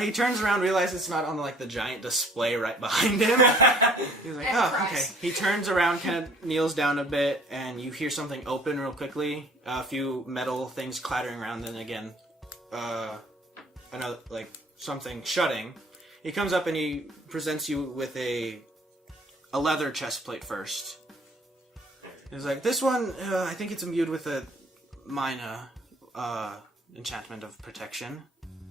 He turns around, realizes it's not on like the giant display right behind him. He's like, And "Oh, cries. okay." He turns around, kind of kneels down a bit, and you hear something open real quickly. A few metal things clattering around, then again, another like something shutting. He comes up and he presents you with a leather chest plate first. He's like, this one, I think it's imbued with a minor enchantment of protection.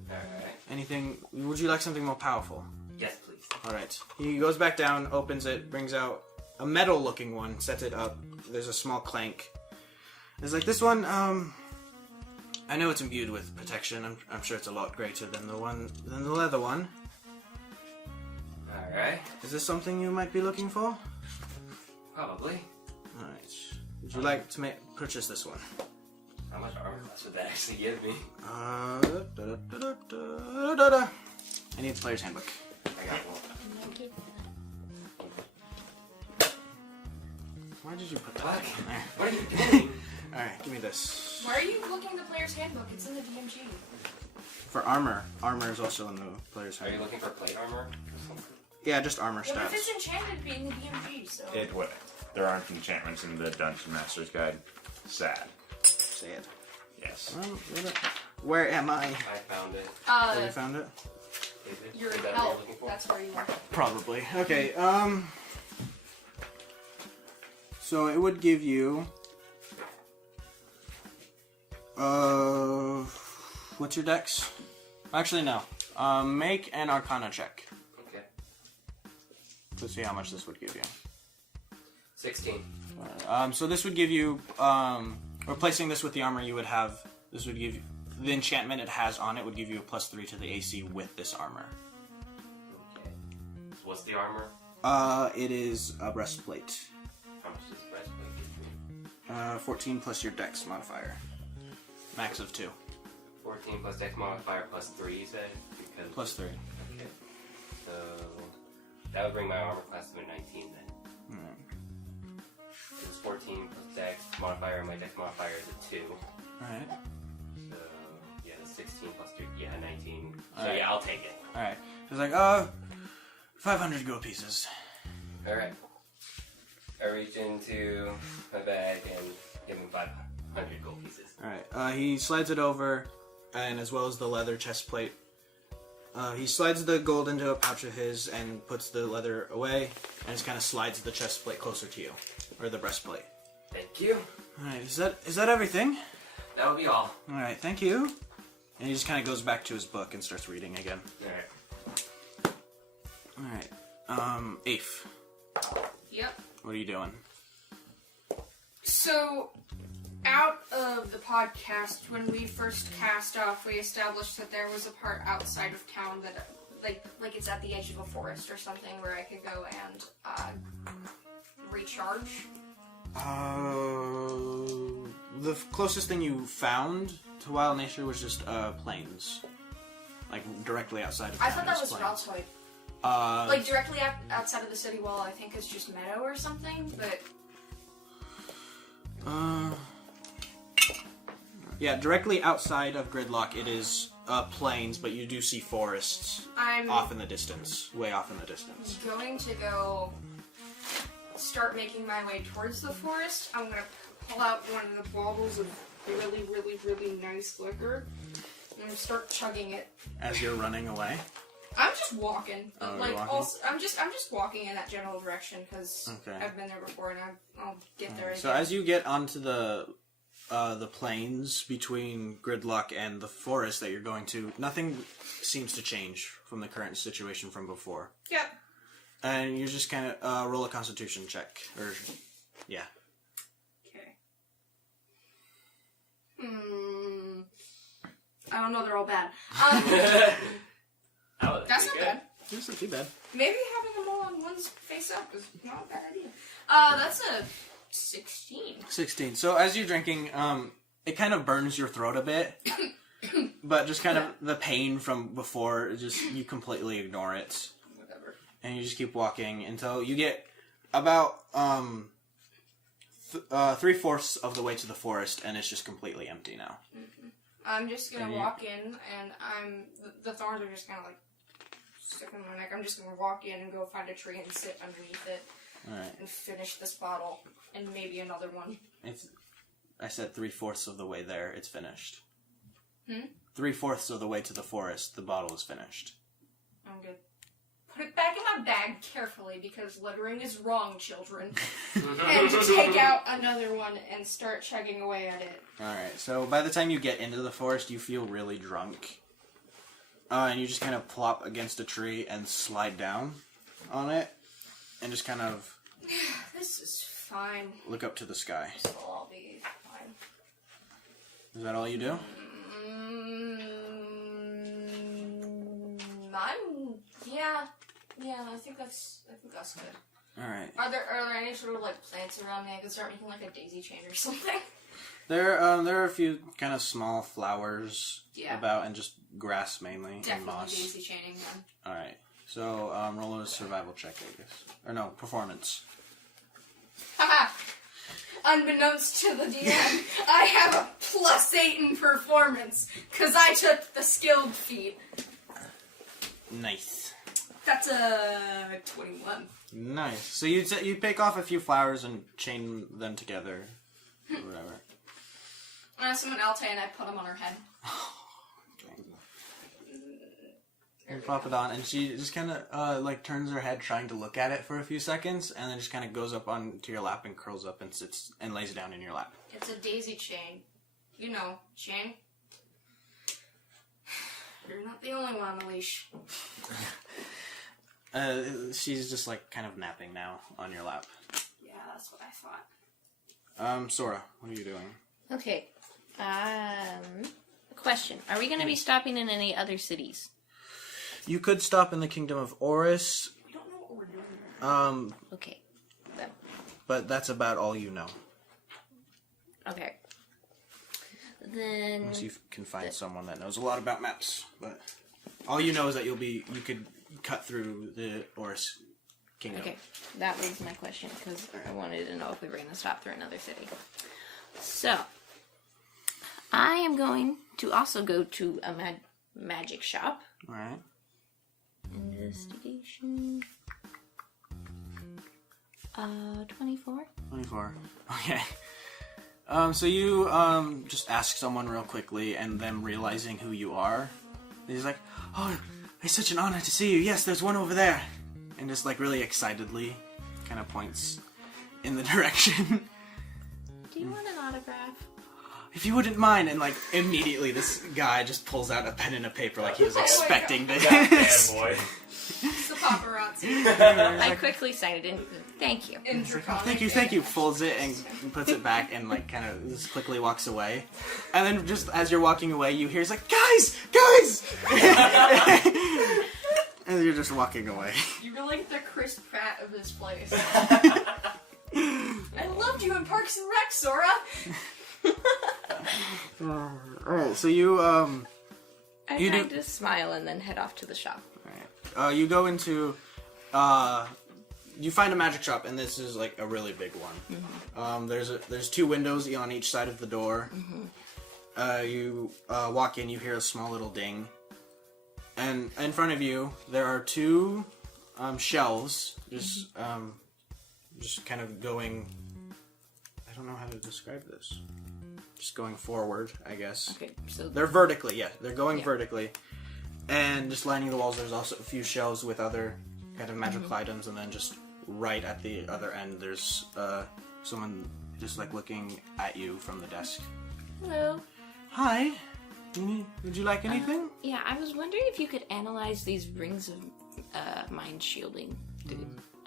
Alright. Anything? Would you like something more powerful? Yes, please. All right. He goes back down, opens it, brings out a metal-looking one, sets it up. There's a small clank. It's like, this one, I know it's imbued with protection. I'm sure it's a lot greater than the leather one. Alright. Is this something you might be looking for? Probably. All right. Would you like to purchase this one? How much armor class would that actually give me? I need the player's handbook. I got one. Why did you put that What? in there? What are you doing? All right, give me this. Why are you looking at the player's handbook? It's in the DMG. For armor. Armor is also in the player's Are you handbook. looking for plate armor or something? Yeah, just armor Yeah, but if stats. it's enchanted, it'd be in the DMG, so. It wouldn't. There aren't enchantments in the Dungeon Master's Guide. Sad. Say it. Yes. Well, where am I? I found it. Have you found it? Is it? Your Is that what you're health. looking for? That's where you are. Probably. Okay, so it would give you... what's your dex? Actually, no. Make an Arcana check Okay. to see how much this would give you. 16. So this would give you, replacing this with the armor you would have, this would give you, the enchantment it has on it would give you a +3 to the AC with this armor. Okay. So what's the armor? It is a breastplate. How much does breastplate give me? 14 plus your dex modifier. Max of 2. 14 plus dex modifier plus 3, you said? Because... +3. Okay. So... that would bring my armor class to a 19 then. It's 14 plus dex modifier, and my dex modifier is a 2. Alright. So, yeah, that's 16 plus 3. Yeah, 19. So, Alright. yeah, I'll take it. Alright. It's like, 500 gold pieces. Alright. I reach into my bag and give him 500 gold pieces. Alright. He slides it over, and as well as the leather chest plate. He slides the gold into a pouch of his and puts the leather away, and just kind of slides the chest plate closer to you. Or the breastplate. Thank you. Alright, is that everything? That would be all. Alright, thank you. And he just kind of goes back to his book and starts reading again. Alright. Alright. Aife, Yep. what are you doing? So, out of the podcast, when we first cast off, we established that there was a part outside of town that, like it's at the edge of a forest or something where I could go and, recharge. The closest thing you found to wild nature was just plains, like directly outside of town. I thought that is was plains. Raltoid. Uh, Like, directly outside of the city wall, I think is just meadow or something, but... yeah, directly outside of Gridlock, it is plains, but you do see forests I'm off in the distance, way off in the distance. going to go start making my way towards the forest. I'm going to pull out one of the bottles of really, really, really nice liquor and start chugging it. As you're running away. I'm just walking. Oh, you're like walking? Also, I'm just walking in that general direction because Okay. I've been there before and I'll get there. So again. as you get onto the plains between Gridlock and the forest that you're going to, nothing seems to change from the current situation from before. Yep. And you just kind of roll a Constitution check, or yeah. Okay. I don't know. They're all bad. That's not bad. That's not too bad. Maybe having them all on one's face up is not a bad idea. That's a 16. 16. So as you're drinking, it kind of burns your throat a bit, but just kind of the pain from before, just you completely ignore it. Whatever. And you just keep walking until you get about 3/4 of the way to the forest, and it's just completely empty now. I'm just gonna And you- walk in, and the thorns are just kind of like sticking in my neck. I'm just gonna walk in and go find a tree and sit underneath it Alright. and finish this bottle and maybe another one. I said 3/4 of the way there, it's finished. 3/4 3/4 of the way to the forest, the bottle is finished. I'm good. put it back in my bag carefully because littering is wrong, children. And take out another one and start chugging away at it. Alright, so by the time you get into the forest, you feel really drunk. And you just kind of plop against a tree and slide down on it. And just kind of This is fine. look up to the sky. This will all be fine. Is that all you do? Yeah, I think that's good. Alright. Are there any sort of like plants around me I could start making like a daisy chain or something? There are a few kind of small flowers Yeah. about and just grass mainly and Definitely moss. daisy chaining them. Alright. So roll a survival check, I guess. Or no, performance. Haha! Unbeknownst to the DM, I have a +8 in performance, because I took the skilled feat. Nice. That's a 21. Nice. So you pick off a few flowers and chain them together, or whatever. I summon Altair and I put him on her head. You plop it on, and she just kind of like turns her head, trying to look at it for a few seconds, and then just kind of goes up onto your lap and curls up and sits and lays down in your lap. It's a daisy chain. You know, chain. You're not the only one on the leash. She's just like kind of napping now on your lap. Yeah, that's what I thought. Sora, what are you doing? Okay. Question. Are we going to be stopping in any other cities? You could stop in the kingdom of Oris, We don't know what we're doing. Okay. but that's about all you know. Okay. Then... Unless you can find someone that knows a lot about maps, but all you know is that you could cut through the Oris kingdom. Okay, that was my question, because I wanted to know if we were going to stop through another city. So, I am going to also go to a magic shop. Alright. Investigation. 24. 24. Okay. So you just ask someone real quickly, and them realizing who you are, he's like, "Oh, it's such an honor to see you. Yes, there's one over there," and just like really excitedly, kind of points in the direction. Do you want an autograph? If you wouldn't mind, and like immediately this guy just pulls out a pen and a paper like he was expecting this. Goddamn boy. It's the paparazzi. I quickly signed it in. Thank you. Thank you. Folds it and puts it back and like kind of just quickly walks away. And then just as you're walking away, you hear he's like, guys! And you're just walking away. You're like the Chris Pratt of this place. I loved you in Parks and Rec, Sora! Alright, so you I You tried do- to smile and then head off to the shop. you go into you find a magic shop, and this is like a really big one. There's two windows on each side of the door. You walk in, you hear a small little ding, and in front of you there are two shelves, just kind of going. I don't know how to describe this. Just going forward, I guess. Okay, so They're vertically, yeah. They're going Yeah. vertically. And just lining the walls, there's also a few shelves with other kind of magical items, and then just right at the other end, there's someone just like looking at you from the desk. hello. Hi. Would you like anything? Yeah, I was wondering if you could analyze these rings of mind shielding.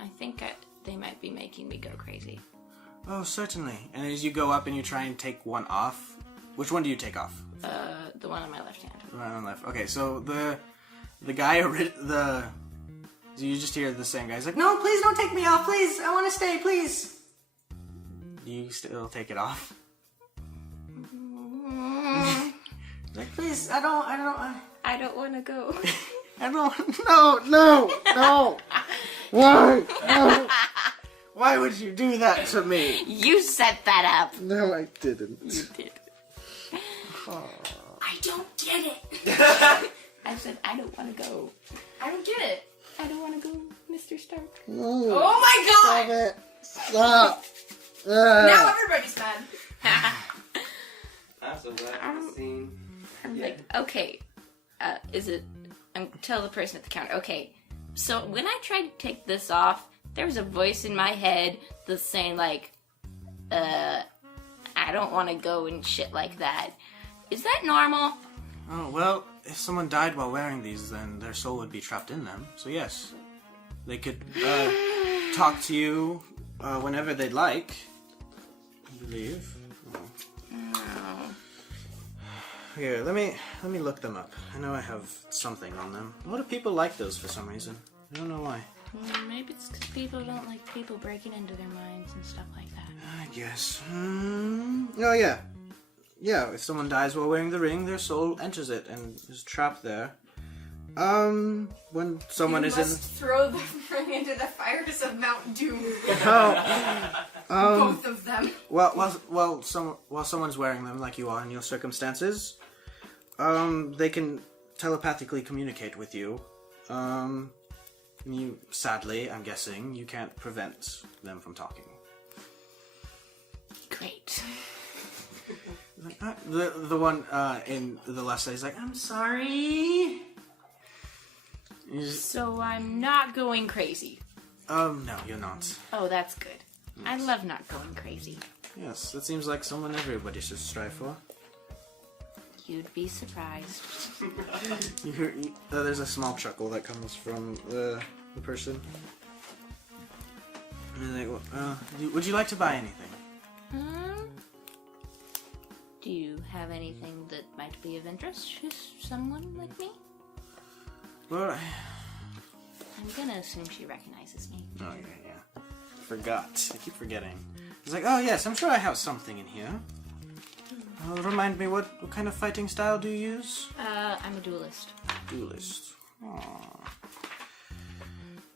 I think they might be making me go crazy. Oh, certainly. And as you go up and you try and take one off, which one do you take off? The one on my left hand. The one on the left. Okay, so the guy so you just hear the same guy. He's like, "No, please don't take me off, please. I want to stay, please." Do you still take it off? Like, please, I don't I don't want to go. no. Why? No. Why would you do that to me? You set that up. No, I didn't. You did. I don't get it! I said I don't want to go. I don't get it. I don't want to go, Mr. Stark. Oh my god! Stop. Now everybody's mad. I'm so glad I've seen. I'm like, okay, is it? Tell the person at the counter. Okay, So when I tried to take this off, there was a voice in my head that's saying like, I don't want to go and shit like that. Is that normal? Oh, well, if someone died while wearing these, then their soul would be trapped in them. So yes, they could talk to you whenever they'd like, I believe. Oh. Here, let me look them up. I know I have something on them. A lot of people like those for some reason. I don't know why. Maybe it's because people don't like people breaking into their minds and stuff like that. I guess. Oh, yeah. Yeah, if someone dies while wearing the ring, their soul enters it and is trapped there. When someone You is must throw the ring into the fires of Mount Doom. Both of them. while someone's wearing them, like you are in your circumstances, they can telepathically communicate with you. You, sadly, I'm guessing, you can't prevent them from talking. Great. Like, the one in the left side is like, I'm sorry. So I'm not going crazy. No, you're not. Oh, that's good. I love not going crazy. Yes, that seems like someone everybody should strive for. You'd be surprised. You hear, there's a small chuckle that comes from the person. And they're like, would you like to buy anything? Do you have anything that might be of interest to someone like me? Well, I'm gonna assume she recognizes me. oh yeah. Forgot. I keep forgetting. He's like, oh yes, I'm sure I have something in here. Remind me, what kind of fighting style do you use? I'm a duelist. Duelist. Aww.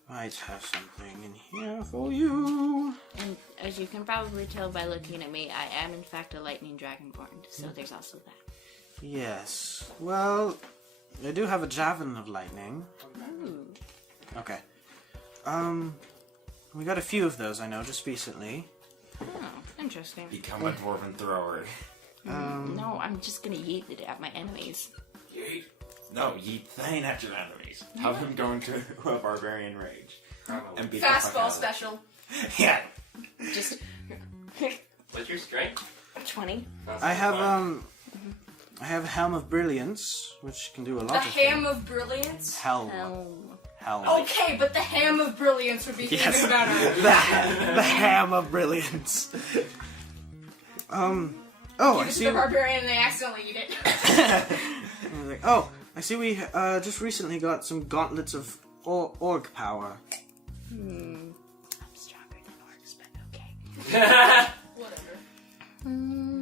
Might have something in here for you. And as you can probably tell by looking at me, I am in fact a lightning dragonborn, so there's also that. Yes. Well, I do have a javelin of lightning. Ooh. Okay. We got a few of those, I know, just recently. Oh, interesting. Become a dwarven thrower. No, I'm just gonna yeet it at my enemies. Yeet. No, yeet Thain at your enemies. Have him go into a barbarian rage. And beat the fuck Fastball out of special. them. Yeah. Just What's your strength? 20. I have Helm of Brilliance, which can do a lot The of things. Ham of Brilliance? Helm. Helm. Okay, but the Ham of Brilliance would be Yes. even better. the Ham of Brilliance. Oh, I Give it see. to the barbarian and they accidentally eat it. I was like, oh, I see we just recently got some gauntlets of orc power. I'm stronger than orcs, but okay. Whatever.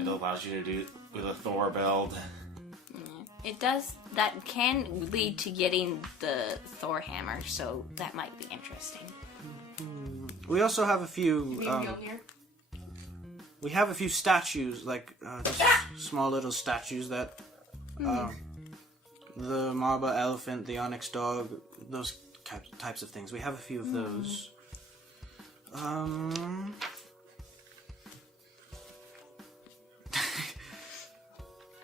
It allows you to do with a Thor build. It does. That can lead to getting the Thor hammer, so that might be interesting. We also have a few. You mean Mjolnir? We have a few statues, like just small little statues that the marble elephant, the onyx dog, those types of things. We have a few of those. I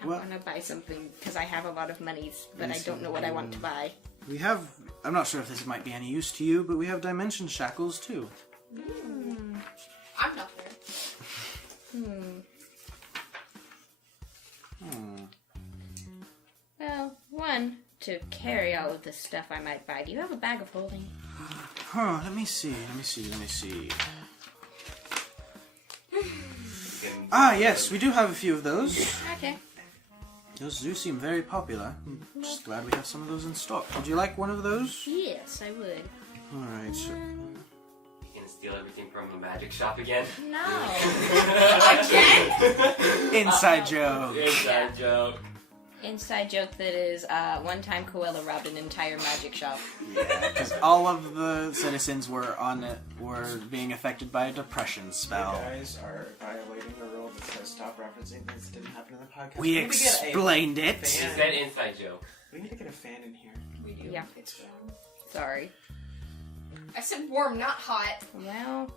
want to buy something because I have a lot of monies, but I don't know what I want to buy. We have. I'm not sure if this might be any use to you, but we have dimension shackles too. I'm not there. Well, one, to carry all of this stuff I might buy. Do you have a bag of holding? Let me see. Ah, yes, we do have a few of those. Okay. Those do seem very popular. I'm just glad we have some of those in stock. Would you like one of those? Yes, I would. Alright. You gonna steal everything from the magic shop again? No. Inside joke. Inside joke. Inside joke that is, one time Qu'ella robbed an entire magic shop. Yeah, because all of the citizens were being affected by a depression spell. You guys are violating the rule that says stop referencing things that didn't happen in the podcast. We need to get a explained it. He fan. said inside joke. We need to get a fan in here. We do. Yeah. It's Sorry. I said warm, not hot. Well,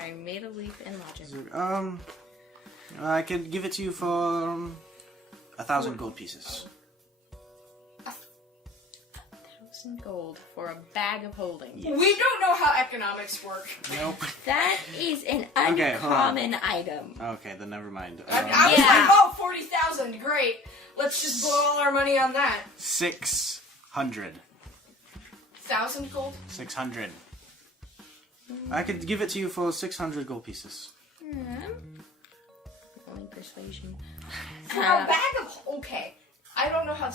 I made a leap in logic. I can give it to you for 1,000 gold pieces. 1,000 gold for a bag of holding. We don't know how economics work. Nope. That is an Okay, hold on. uncommon item. Okay, then never mind. I was Yeah. like, oh, 40,000, great. Let's just blow all our money on that. 600. 1,000 gold? 600. I could give it to you for 600 gold pieces. Only persuasion. For a bag of okay. I don't know how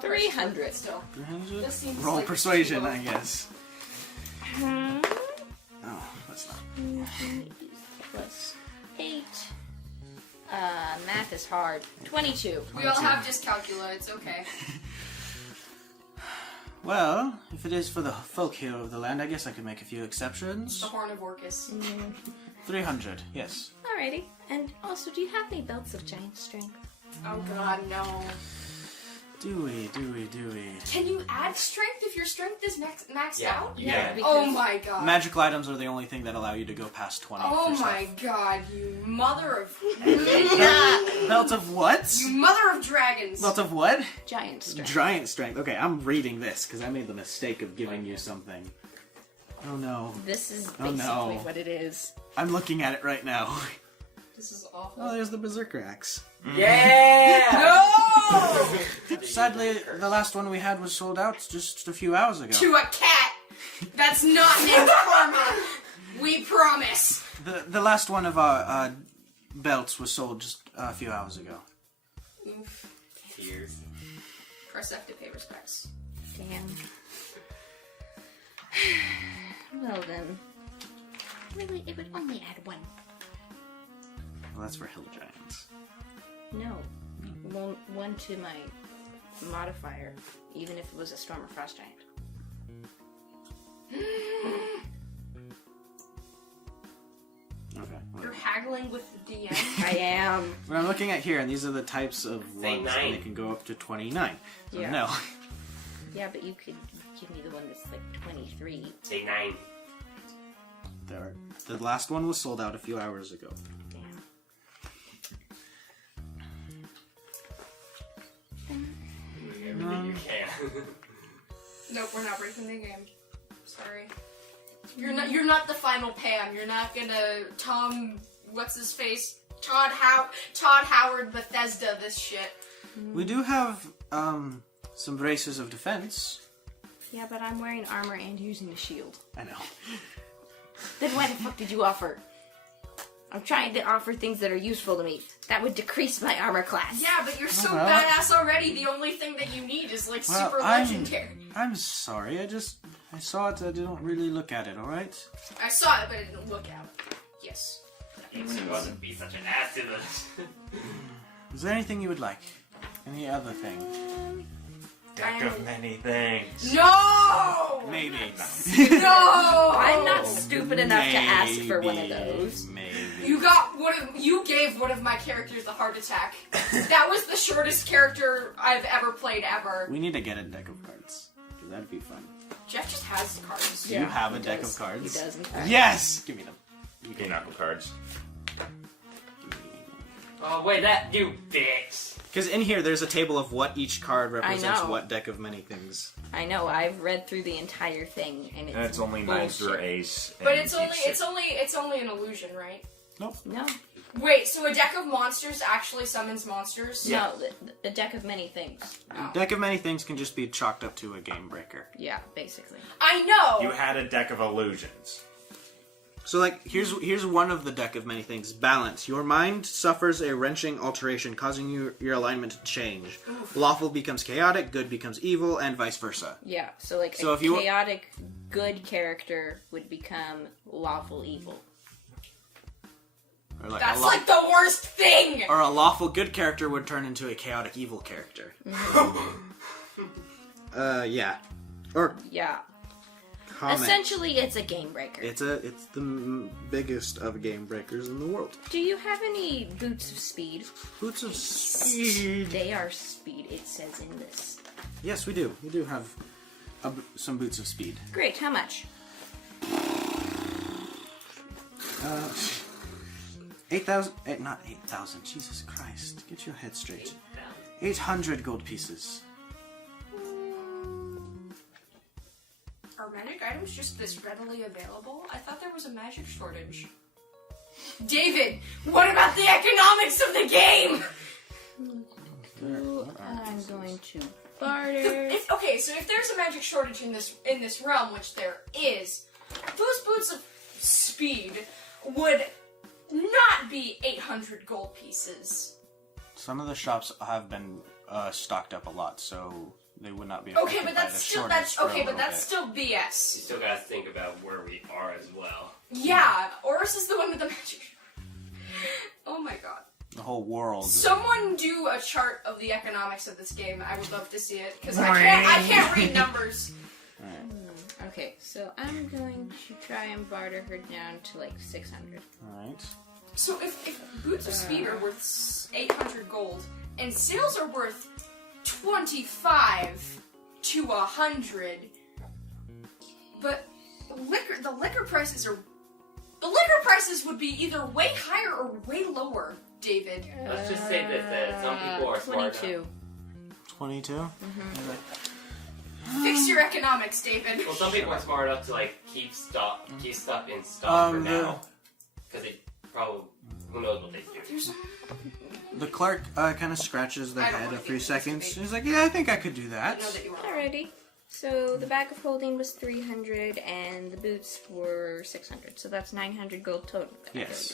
300 but still. 300? This seems Roll like persuasion, too low. I guess. Oh, that's not. Plus 8. Math is hard. 22. We all have dyscalculia, it's okay. Well, if it is for the folk here of the land, I guess I could make a few exceptions. The Horn of Orcus. 300, yes. Alrighty. And also, do you have any belts of giant strength? Oh god, no. Do we? Can you add strength if your strength is maxed Yeah. out? Yeah. Oh my god. Magical items are the only thing that allow you to go past 20. Oh for stuff. my god, you mother of... Belt of what? you mother of dragons. Belt of what? Giant strength. Giant strength. Okay, I'm reading this because I made the mistake of giving you something. Oh no. This is Oh, basically no. what it is. I'm looking at it right now. This is awful. Oh, there's the Berserker Axe. Yeah! No! Sadly, the last one we had was sold out just a few hours ago. To a cat! That's not named Karma! We promise! The last one of our belts was sold just a few hours ago. Oof. Tears. Press F to pay respects. Damn. Well then. Really, it would only add 1. Well, that's for hill giants. No. 1 to my modifier, even if it was a storm or frost giant. Okay. You're whatever. haggling with the DM? I am. What I'm looking at here, and these are the types of Say ones, 9. and they can go up to 29. So Yeah. no. Yeah, but you could give me the one that's like 23. Say 9. The last one was sold out a few hours ago. Damn. Everything you can. Nope, we're not breaking the game. Sorry. You're not the final Pam. You're not gonna what's his face? Todd Howard Bethesda this shit. We do have some braces of defense. Yeah, but I'm wearing armor and using a shield. I know. Then why the fuck did you offer? I'm trying to offer things that are useful to me. That would decrease my armor class. Yeah, but you're so well. badass already. The only thing that you need is like Well, super legendary. I'm sorry. I saw it. I didn't really look at it. All right. I saw it, but I didn't look at it. Yes. Thanks, you wasn't be such an ass to us. Is there anything you would like? Any other thing? Deck of many things. No! Maybe. No! I'm not stupid enough to ask for one of those. Maybe. You gave one of my characters a heart attack. That was the shortest character I've ever played ever. We need to get a deck of cards. 'Cause that'd be fun. Jeff just has cards. Do you have a he deck does. of cards? He does, in fact. Yes! Give me them. You knuckle cards. Oh, wait, that you bitch. Because in here, there's a table of what each card represents know. what deck of many things. I know. I've read through the entire thing, and it's And it's only 9 bullshit. through Ace. But and it's only each it's only an illusion, right? No, Wait, so a deck of monsters actually summons monsters? no, the deck of many things. Deck of many things can just be chalked up to a game breaker. Yeah, basically. I know. You had a deck of illusions. So, like, here's one of the deck of many things. Balance. Your mind suffers a wrenching alteration, causing your alignment to change. Lawful becomes chaotic, good becomes evil, and vice versa. Yeah, so like So a if you- chaotic good character would become lawful evil. Or like That's a like the worst thing. or a lawful good character would turn into a chaotic evil character. Yeah. Or Yeah. comment. Essentially, it's a game breaker. It's the biggest of game breakers in the world. Do you have any boots of speed? Boots of speed. They are speed, it says in this. Yes, we do. We do have some boots of speed. Great, how much? 8,000. Not 8,000. Jesus Christ. Get your head straight. 800 gold pieces. are magic items just this readily available? I thought there was a magic shortage. David, what about the economics of the game? I'm going to barter. Okay, so if there's a magic shortage in this realm, which there is, those boots of speed would not be 800 gold pieces. Some of the shops have been stocked up a lot, so they would not be affected Okay, but by that's the still shortage for a little bit. still BS. You still gotta think about where we are as well. Yeah, Oris is the one with the magic. Oh my god. The whole world. Someone do a chart of the economics of this game. I would love to see it because I can't read numbers. Okay, so I'm going to try and barter her down to like 600. Alright. So if boots of speed are worth 800 gold and sales are worth 25 to 100, but the liquor prices would be either way higher or way lower, David. Let's just say that some people are smart 22. 22? Fix your economics, David. Well, some people are smart enough to like keep stuff in stock for now, because they probably who knows what they do. The clerk kind of scratches their I don't head wanna a few get seconds. this He's like, yeah, I think I could do I that. know that you are. Alrighty. So the bag of holding was 300 and the boots were 600. So that's 900 gold total. Yes.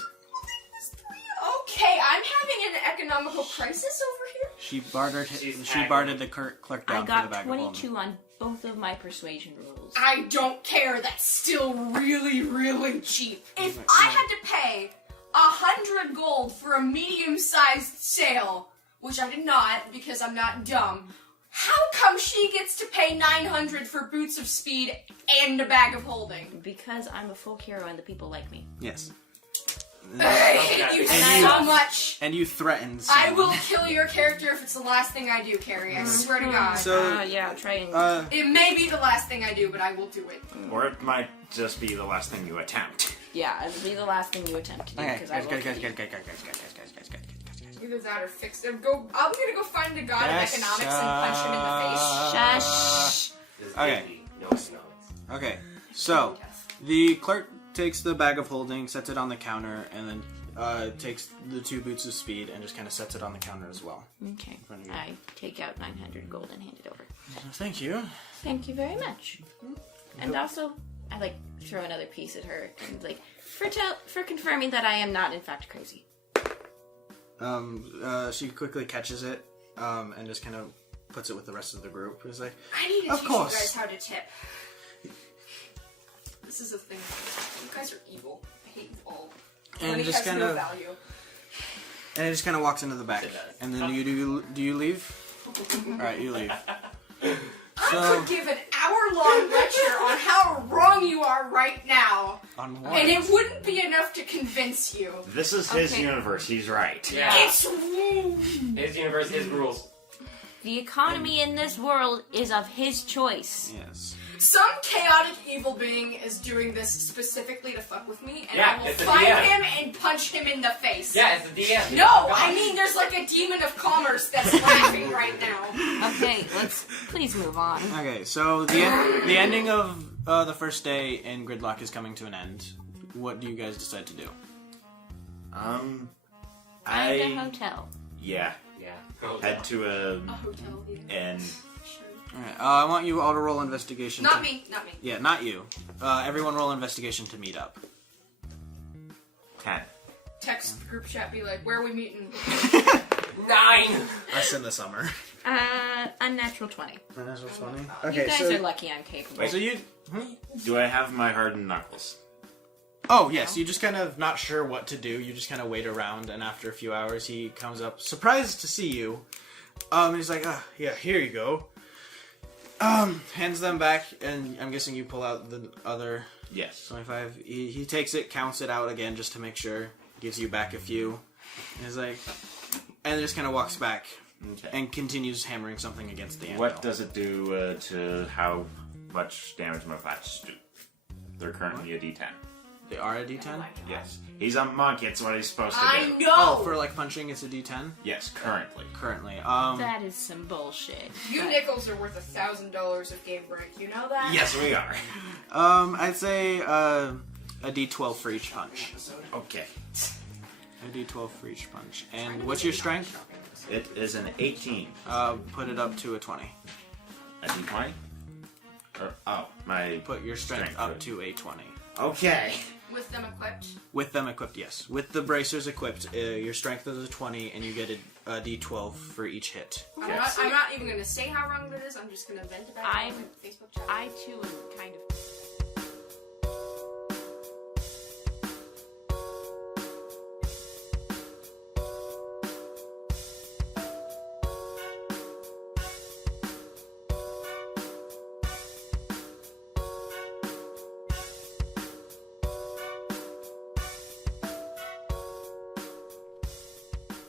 Okay, I'm having an economical crisis over here. She bartered She's she bartered the clerk down I for the got bag of holding. 22 on both of my persuasion rolls. I don't care. That's still really, really cheap. If I had to pay 100 gold for a medium-sized sale, which I did not because I'm not dumb, how come she gets to pay 900 for boots of speed and a bag of holding? Because I'm a folk hero and the people like me. Yes. I hate you so much. And you threatened I someone. will kill your character if it's the last thing I do, Carrie. I swear to God. So, Yeah, try and... It may be the last thing I do, but I will do it. Or it might just be the last thing you attempt. yeah, it'll be the last thing you attempt to do. okay, Because I guys, will guys, kill guys, you. guys, guys, guys, guys, guys, guys, guys, guys, guys, guys. Either that or fix them. I'm gonna go find the god of economics and punch him in the face. Shush. This is Okay. Disney, no economics. Okay, so the clerk takes the bag of holding, sets it on the counter, and then takes the 2 boots of speed and just kind of sets it on the counter as well. Okay. front of you. I take out 900 gold and hand it over. Thank you. Thank you very much. And also, I like throw another piece at her and like for confirming that I am not in fact crazy. She quickly catches it and just kind of puts it with the rest of the group. It's like, I need to Of teach course. you guys how to tip. This is a thing. You guys are evil. I hate you all. and Money just has kind no of, value. and it just kind of walks into the back. It does. And then do you leave? All right, you leave. I So- could give an hour-long lecture on how wrong you are right now, On what? and it wouldn't be enough to convince you. This is his Okay. universe. He's right. Yeah. It's His universe, his rules. The economy in this world is of his choice. Yes. some chaotic evil being is doing this specifically to fuck with me, and Yeah, I will it's the find DM. him and punch him in the face. Yeah, it's the DM. No, I mean there's like a demon of commerce that's laughing right now. Okay, let's please move on. Okay, so the ending of the first day in Gridlock is coming to an end. What do you guys decide to do? Find a I hotel. yeah Yeah. head to A hotel, yeah. and Sure. Alright, I want you all to roll investigation. Not to- me, not me. Yeah, not you. Everyone roll investigation to meet up. 10. Text the group chat, be like, where are we meeting? 9! Us in the summer. Unnatural 20. That's what's funny. You Okay, guys so, are lucky I'm capable. Wait. so you... Do I have my hardened knuckles? Oh, yes, you just kind of not sure what to do. You just kind of wait around, and after a few hours, he comes up, surprised to see you. He's like, yeah, here you go. Hands them back, and I'm guessing you pull out the other Yes. 25. He takes it, counts it out again just to make sure, gives you back a few. And he's like, and just kind of walks back Okay. and continues hammering something against the anvil. What does it do to how much damage my patches do? They're currently a D10. They are a D10? Yes. He's a monk, it's what he's supposed to do. I know. Oh, for like punching, it's a D10? Yes, currently. Currently. That is some bullshit. You nickels are worth $1,000 of game break. You know that? Yes, we are. I'd say a D12 for each punch. Okay. A D12 for each punch. And what's your strength? It is an 18. Put it up to a 20. A D20? My... Put your strength up to a 20. Okay. With them equipped. With them equipped, yes. With the bracers equipped, your strength is a 20, and you get a D12 for each hit. Yes. I'm not even going to say how wrong that is. I'm just going to vent about it on Facebook chat. I too am kind of.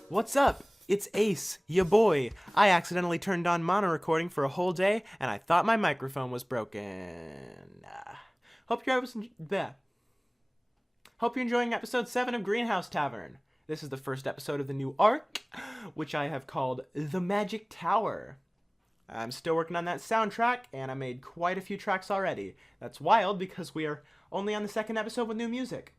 What's up? It's Ace, ya boy. I accidentally turned on mono recording for a whole day, and I thought my microphone was broken. Hope you're enjoying episode 7 of Greenhouse Tavern. This is the first episode of the new arc, which I have called The Magic Tower. I'm still working on that soundtrack, and I made quite a few tracks already. That's wild because we are only on the second episode with new music.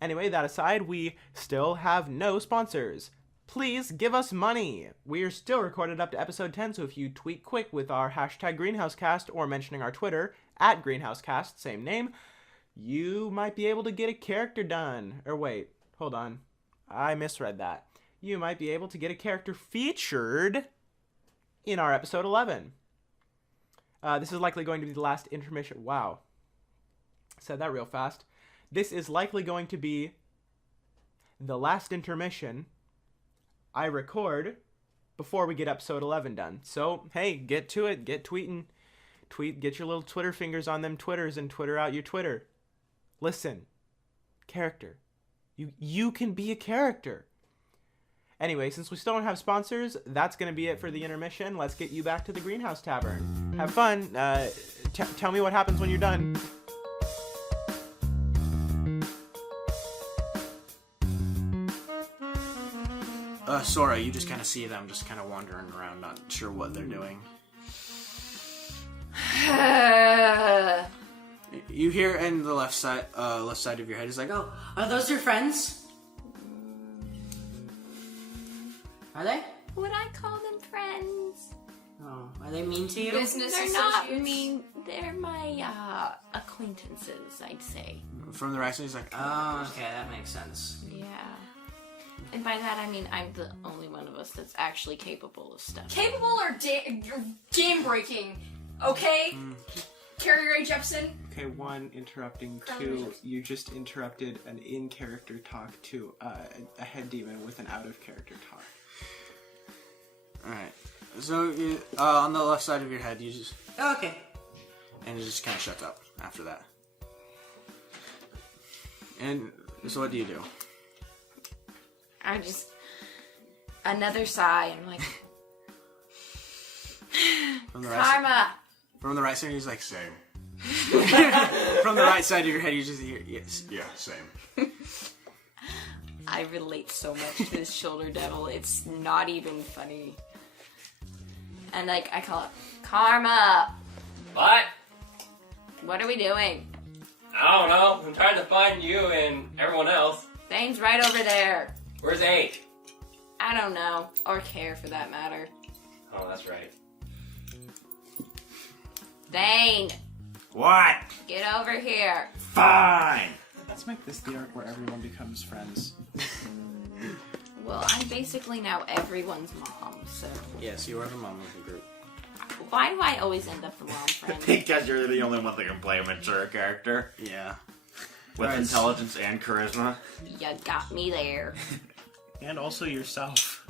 Anyway, that aside, we still have no sponsors. Please give us money. We are still recorded up to episode 10, so if you tweet quick with our hashtag GreenhouseCast or mentioning our Twitter, @GreenhouseCast, same name, you might be able to get a character done. Or wait, hold on. I misread that. You might be able to get a character featured in our episode 11. This is likely going to be the last intermission. Wow. Said that real fast. This is likely going to be the last intermission I record before we get episode 11 done. So, hey, get to it. Get tweeting. Get your little Twitter fingers on them Twitters and Twitter out your Twitter. Listen. Character. You can be a character. Anyway, since we still don't have sponsors, that's going to be it for the intermission. Let's get you back to the Greenhouse Tavern. Have fun. Tell me what happens when you're done. Sora, you just kind of see them just kind of wandering around, not sure what they're doing. You hear in the left side of your head, it's like, Oh, are those your friends? Are they? Would I call them friends? Oh, are they mean to you? Business They're not associates. mean. They're my acquaintances, I'd say. from the right side, he's like, Oh, okay, that makes sense. Yeah. And by that I mean I'm the only one of us that's actually capable of stuff. Capable or game breaking? Okay? Carrie Ray Jepsen? Okay, 1, interrupting. 2, you just interrupted an in-character talk to a head demon with an out-of-character talk. alright. So, you, on the left side of your head, you just, Oh, okay. and it just kind of shuts up after that. And, so what do you do? I just another sigh. I'm like From the right side, karma. from the right side, he's like, same. Same. From the right side of your head, you just hear, yes. Yeah, same. I relate so much to this shoulder devil. It's not even funny. And like I call it karma. What? What are we doing? I don't know. I'm trying to find you and everyone else. Thane's right over there. Where's Aife? I don't know, or care for that matter. Oh, that's right. Thane, What? get over here. Fine! Let's make this the arc where everyone becomes friends. Well, I'm basically now everyone's mom, so Yes, you are the mom of the group. why do I always end up the mom friend? Because you're the only one that can play a mature character. Yeah. With Right. intelligence and charisma. You got me there. And also yourself.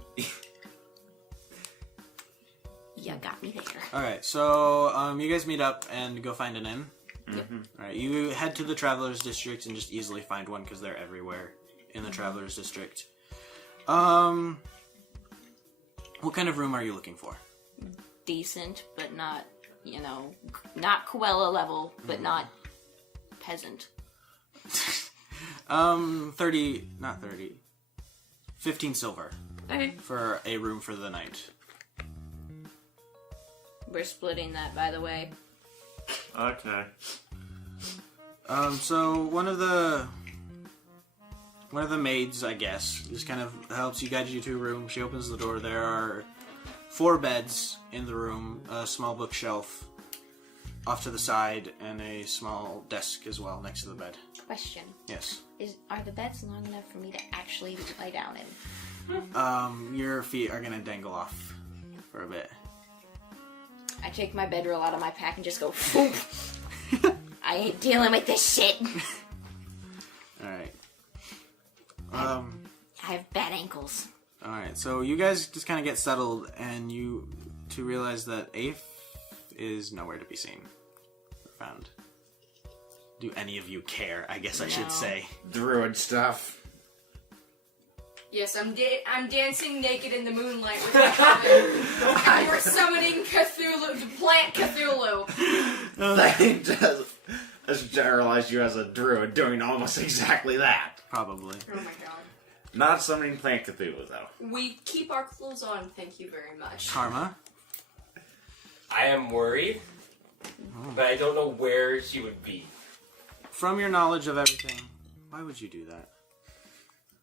You got me there. Alright, so, you guys meet up and go find an inn. Yep. Alright, you head to the Traveler's District and just easily find one because they're everywhere in the Traveler's District. What kind of room are you looking for? Decent, but not, not Qu'ella level, but not peasant. not 30. 15 silver Okay. for a room for the night. We're splitting that, by the way. Okay. So one of the maids, I guess, just kind of helps you guide you to a room. She opens the door. There are 4 beds in the room, a small bookshelf off to the side, and a small desk as well next to the bed. Question. Yes. Are the beds long enough for me to actually lie down in? Your feet are gonna dangle off for a bit. I take my bedroll out of my pack and just go, Foop. I ain't dealing with this shit. Alright. I have bad ankles. Alright, so you guys just kind of get settled, and you realize that Aife is nowhere to be seen or found. Do any of you care, I guess I should say. Druid stuff. Yes, I'm dancing naked in the moonlight with my coven. And we're summoning Cthulhu, the plant Cthulhu. Thain has generalized you as a druid doing almost exactly that. Probably. Oh my god. Not summoning plant Cthulhu, though. We keep our clothes on, thank you very much. Karma? I am worried, but I don't know where she would be. From your knowledge of everything, why would you do that?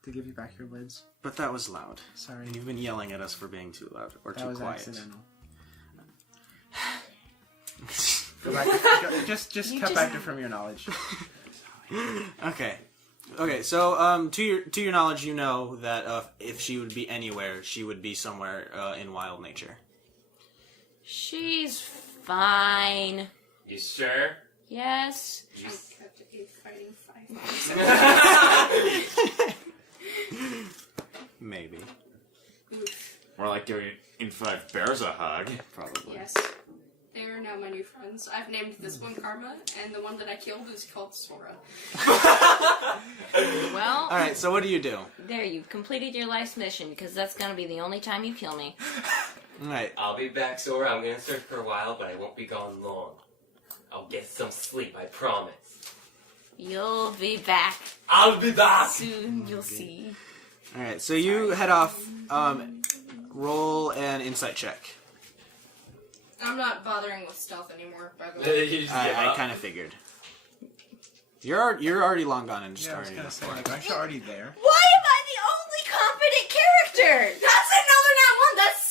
To give you back your lids. But that was loud. Sorry. And you've been yelling at us for being too loud or That too was quiet. accidental. Go back. Just cut back to from your knowledge. Okay. Okay, so to your knowledge, you know that if she would be anywhere, she would be somewhere in wild nature. She's fine. You sure? Yes. You I'm kept fighting 5 Maybe. Oof. More like giving In5 Bears a hug. Probably. Yes. They are now my new friends. I've named this one Karma, and the one that I killed is called Sora. Well, Alright, so what do you do? there, you've completed your life's mission, because that's gonna be the only time you kill me. Alright. I'll be back, Sora. I'm gonna search for a while, but I won't be gone long. I'll get some sleep, I promise. You'll be back I'll be back! soon, you'll see. Alright, so you head off, roll an insight check. I'm not bothering with stealth anymore, by the way. You just give I up? kind of figured. You're already long gone and just Yeah, I was already gonna in say, the like, aren't you already there? Why am I the only competent character? That's another nat 1! That's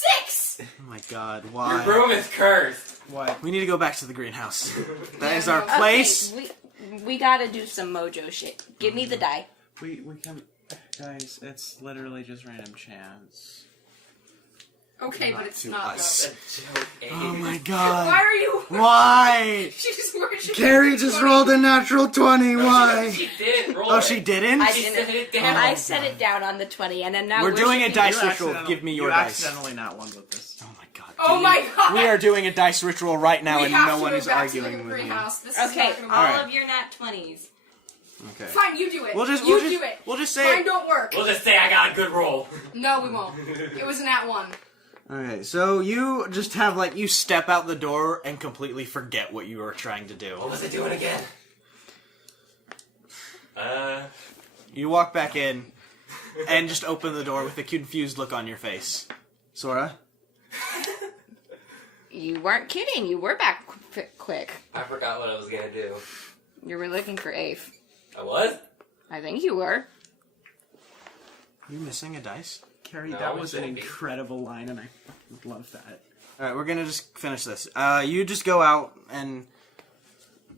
6! Oh my god, Your why? room is cursed! What? We need to go back to the greenhouse. That Yeah, is our no. place. Okay, we gotta do some mojo shit. Give me the die. We can, guys. It's literally just random chance. Okay, but it's to not us. A joke, Oh my Why god. are you? Why? She's worshiping. Carrie just rolled a natural 20, why? She did roll Oh, it. she didn't? I She didn't. set it down. I set it down on the 20, and then now We're doing a shipping- dice ritual. Give me your you dice. accidentally not one with this. Oh my god. Oh my god! We are doing a dice ritual right now, We and have no to one go is back to the arguing with me. greenhouse. This is Okay, not gonna all work. Alright. of your nat 20s. Okay. Fine, you do it. We'll just do it. We'll just say Mine it. don't work. We'll just say I got a good roll. No, we won't. It was a nat 1. Okay, so you just have you step out the door and completely forget what you were trying to do. What was I doing again? You walk back in and just open the door with a confused look on your face. Sora? You weren't kidding. You were back quick. I forgot what I was gonna do. You were looking for Aife. I was? I think you were. Are you missing a dice? Carrie, No, that it was an shouldn't be. incredible line, and I fucking love that. Alright, we're gonna just finish this. You just go out and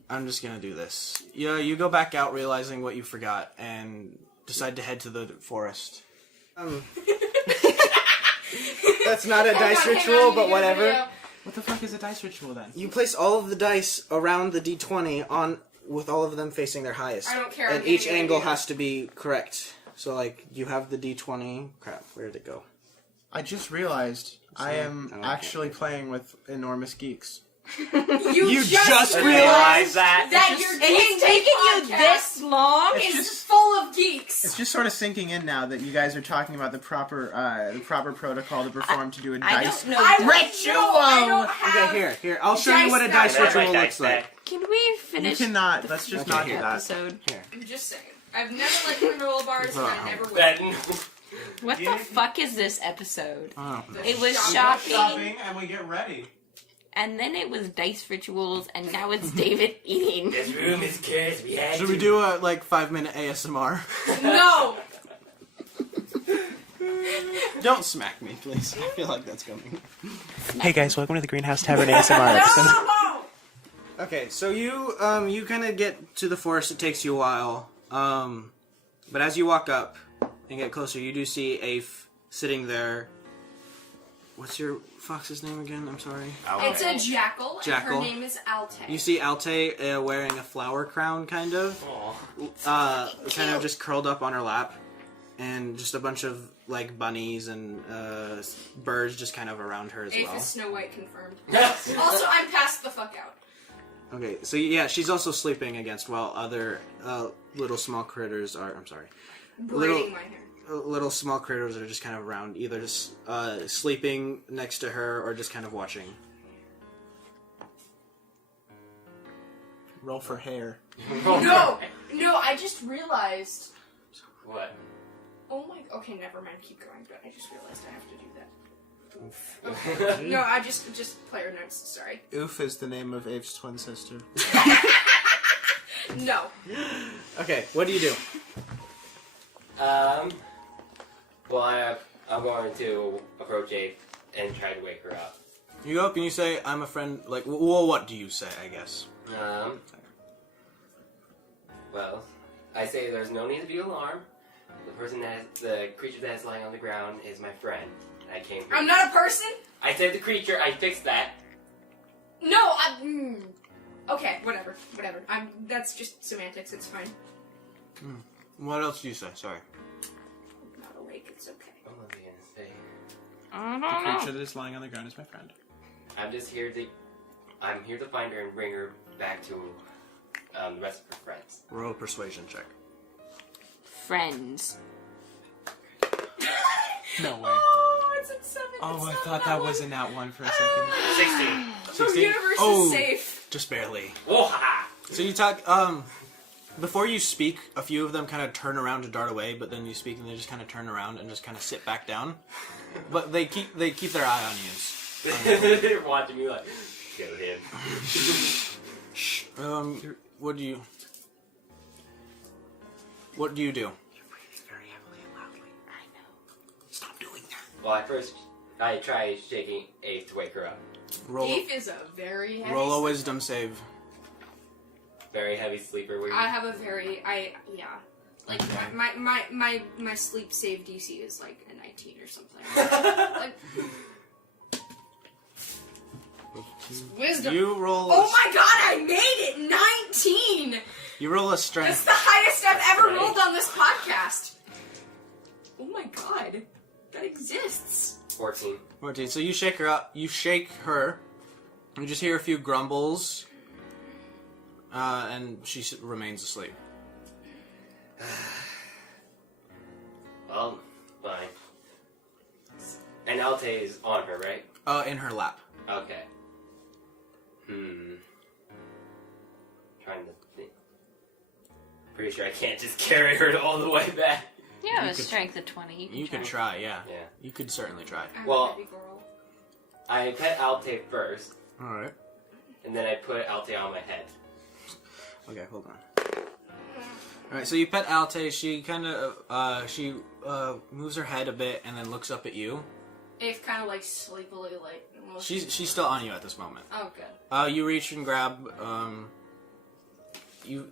I'm just gonna do this. You go back out realizing what you forgot and decide to head to the forest. That's not a dice ritual, but whatever. What the fuck is a dice ritual then? You place all of the dice around the d20 on with all of them facing their highest. I don't care, And I'm each getting angle ideas. has to be correct. So you have the d20. Crap, where did it go? I just realized I am Oh, okay. actually playing with enormous geeks. You just realized that? your And it's taken you this long? It's is just- full of geeks. It's just sort of sinking in now that you guys are talking about the proper protocol to perform to do a I dice. don't know. I don't have. Okay, here. I'll show you what a dice dice ritual looks like. Can we You finish cannot. Let's just Okay, not do here. that. episode? Here. I'm just saying. I've never liked granola bars, and I never will. Then What the fuck is this episode? Oh. It was Shopping. shopping, and we get ready. and then it was dice rituals, and now it's David eating. this room is cursed. We had Should to. we do a 5-minute ASMR? No! Don't smack me, please. I feel like that's coming. Hey guys, welcome to the Greenhouse Tavern ASMR episode. No! Okay, so you kind of get to the forest. It takes you a while, but as you walk up and get closer, you do see Aife sitting there. What's your fox's name again? I'm sorry. It's a jackal, Jackal. and her name is Alte. You see Alte wearing a flower crown, kind of, kind of just curled up on her lap, and just a bunch of like bunnies and birds just kind of around her as Aife well. is Snow White confirmed. Also, I'm passed the fuck out. Okay, so yeah, she's also sleeping against while other little small critters are. I'm sorry. Braiding my hair. Little small critters are just kind of around, either just sleeping next to her or just kind of watching. Roll for hair. No! I just realized. What? Oh my. Okay, never mind. Keep going. But I just realized I have to do that. Okay. No, I just player notes. Sorry. Oof is the name of Aife's twin sister. No. Okay, what do you do? Well, I'm going to approach Aife and try to wake her up. You go up and you say, "I'm a friend." Like, well, what do you say? I guess. Well, I say there's no need to be alarmed. The creature that is lying on the ground is my friend. I came here. I'm not a person? I said the creature. I fixed that. No, okay, whatever. That's just semantics, it's fine. What else do you say? Sorry. I'm not awake, it's okay. What was I gonna say? I The don't know. creature that is lying on the ground is my friend. I'm here to find her and bring her back to the rest of her friends. Roll a persuasion check. Friends. No way. Oh, it's at 7. Oh, I it's thought not that was in that one for a second. 16. The universe Oh. is safe. Just barely. Whoa, ha! So you talk. Before you speak, a few of them kind of turn around to dart away, but then you speak and they just kind of turn around and just kind of sit back down. But they keep their eye on you. They're watching me like, kill him. What do you do? Very heavily and loudly. I know. Stop doing that. Well, I try shaking Aife to wake her up. Roll Aife is a very heavy a sleeper. wisdom save. Very heavy sleeper. I have a very, like, my sleep save DC is like a 19 or something. Like, wisdom. You roll. Oh my god, I made it! 19! You roll a That's strength. the highest I've ever rolled on this podcast. Oh my god, that exists. 14. 14. So you shake her up. You shake her. You just hear a few grumbles. And she remains asleep. Well, fine. And Alte is on her, right? In her lap. Okay. Trying to think. Pretty sure I can't just carry her all the way back. You have You a could- strength of 20. You could try, yeah. Yeah. You could certainly try. I'm Well- a heavy girl. I pet Alte first, Alright. and then I put Alte on my head. Okay, hold on. Alright, so you pet Alte. She kind of, moves her head a bit and then looks up at you. Aife kind of like sleepily, like. Well, She's still on you at this moment. Oh, good. You reach and grab,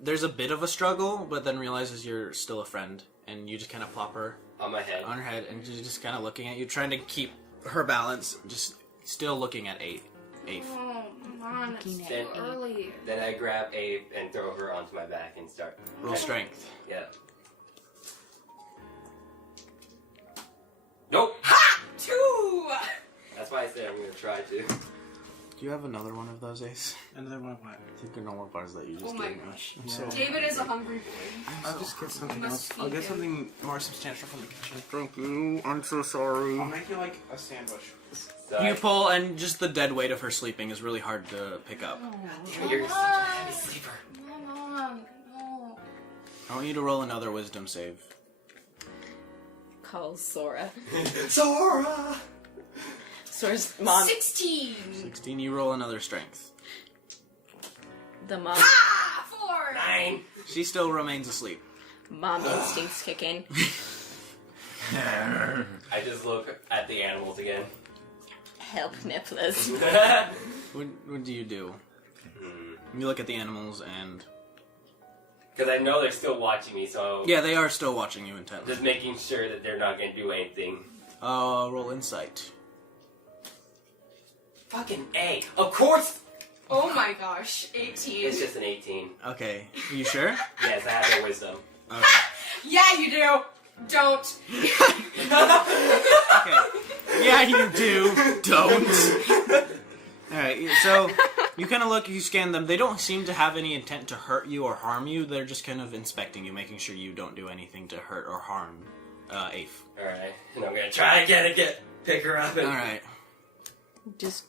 there's a bit of a struggle, but then realizes you're still a friend, and you just kind of plop her On my head. on her head, and she's just kind of looking at you, trying to keep her balance, just still looking at Aife. Oh, man, it's Looking at too Aife. early. Then I grab Aife and throw her onto my back and start. Roll strength. Yeah. Nope. Ha! 2! That's why I said I'm gonna try to. Do you have another one of those, Ace? Another one of what? I think the normal bars that you just Oh my gave me. gosh. I'm so David is a hungry boy. I'll just get something must else. feed I'll get him. something more substantial from the kitchen. Thank you. I'm so sorry. I'll make you like a sandwich. So You pull, and just the dead weight of her sleeping is really hard to pick up. You're such a heavy sleeper. Mom, no. I want you to roll another wisdom save. Calls Sora. Sora! Sora's mom. 16. 16, you roll another strength. The mom. 4. 9. She still remains asleep. Mom instincts kick in. I just look at the animals again. Help, Nicholas. What do you do? You look at the animals and... Because I know they're still watching me, so Yeah, they are still watching you intently. just making sure that they're not going to do anything. Roll insight. Fucking A. Of course! Oh my gosh, 18. It's just an 18. Okay, you sure? Yes, I have the wisdom. Okay. Yeah, you do. Don't. Okay. Yeah, you do. Don't. Alright, so you kind of look, you scan them. They don't seem to have any intent to hurt you or harm you. They're just kind of inspecting you, making sure you don't do anything to hurt or harm Aife. Alright, and I'm going to try again and pick her up. And... Alright. Just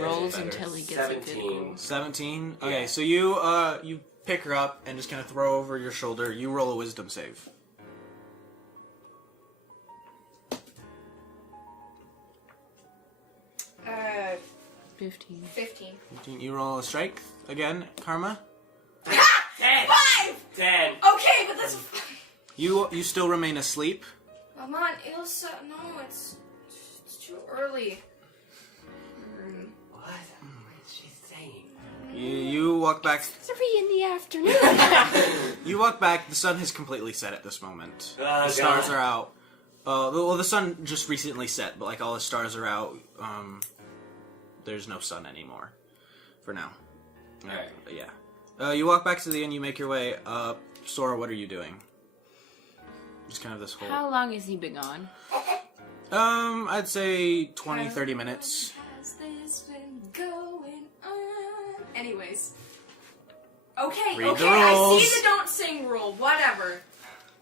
rolls until he gets a good 17. roll. 17? Okay, so you pick her up and just kind of throw over your shoulder. You roll a wisdom save. Uh, 15. 15. 15. You roll a strength again, Karma. 10! 5! 10! Okay, but that's... You still remain asleep. Come on, Ilsa. No, it's too early. What is she saying? You walk back. 3 in the afternoon. You walk back. The sun has completely set at this moment. Oh, The stars God. are out. Well, the sun just recently set, but like all the stars are out. There's no sun anymore, for now. Alright. But yeah. You walk back to the inn. You make your way up. Sora, what are you doing? Just kind of this whole. How long has he been gone? I'd say 20, 30 minutes. Has this been going on? Anyways. Okay, Read the okay, I rules. see the don't sing rule. Whatever.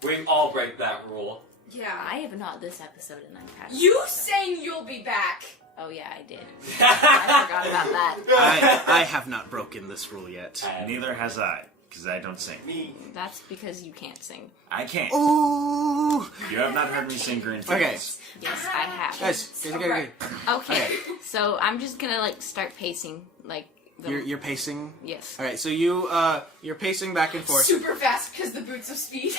We all break that rule. Yeah. I have not this episode and I'm past. You saying you'll be back. Oh yeah, I did. I forgot about that. I have not broken this rule yet. Neither has I, because I don't sing. Me. That's because you can't sing. I can't. Ooh. You have not heard me sing Green Fields. Okay. Yes, I have. Guys, Alright. Okay, so I'm just gonna like start pacing, like the. You're pacing. Yes. All right, so you're pacing back and forth. Super fast because the boots of speed.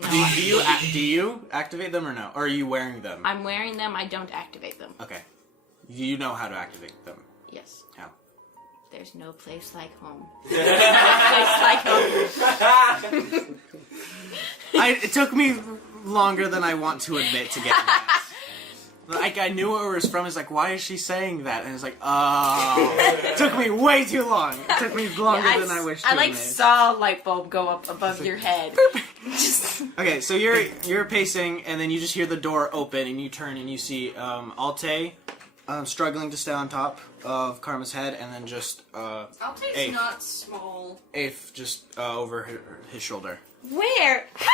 No, Do you activate them or no? Or are you wearing them? I'm wearing them. I don't activate them. Okay. You know how to activate them. Yes. How? There's no place like home. There's no place like home. It took me longer than I want to admit to get that. Like, I knew where it was from. It's like, why is she saying that? And it's like, oh. It took me way too long. It took me longer than I wished to I like admit. saw a light bulb go up above your head. Just Okay, so you're pacing, and then you just hear the door open, and you turn, and you see Alte struggling to stay on top of Karma's head, and then just Alte's Aife. not small. Aife just over his shoulder. where have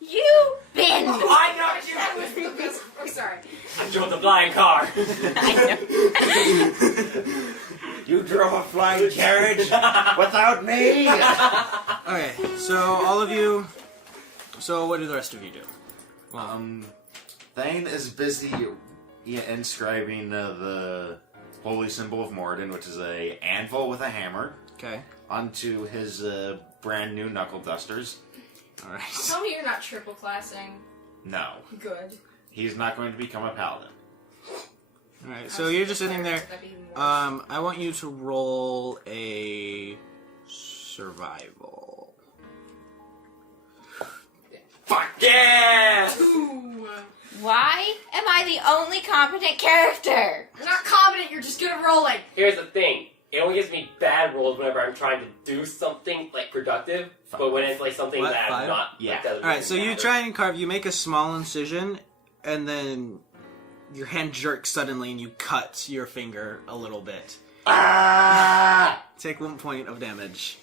you been? I know you. That was the best. I'm sorry. I drove the flying car. I know. You drove a flying carriage without me. Okay, so all of you. So what do the rest of you do? Thain is busy inscribing the holy symbol of Moradin, which is a anvil with a hammer, Okay. onto his brand new knuckle dusters. All right. Tell me you're not triple classing. No, Good. he's not going to become a paladin. All right. So you're just sitting there. That'd be more- I want you to roll a survival. Fuck yeah! Ooh. Why am I the only competent character? You're not competent. You're just good at rolling. Here's the thing. It only gives me bad rolls whenever I'm trying to do something like productive, but when it's like something What, that five? I'm not, Yeah. like, doesn't All right. really So you matter. try and carve. You make a small incision, and then your hand jerks suddenly, and you cut your finger a little bit. Ah! Take 1 point of damage.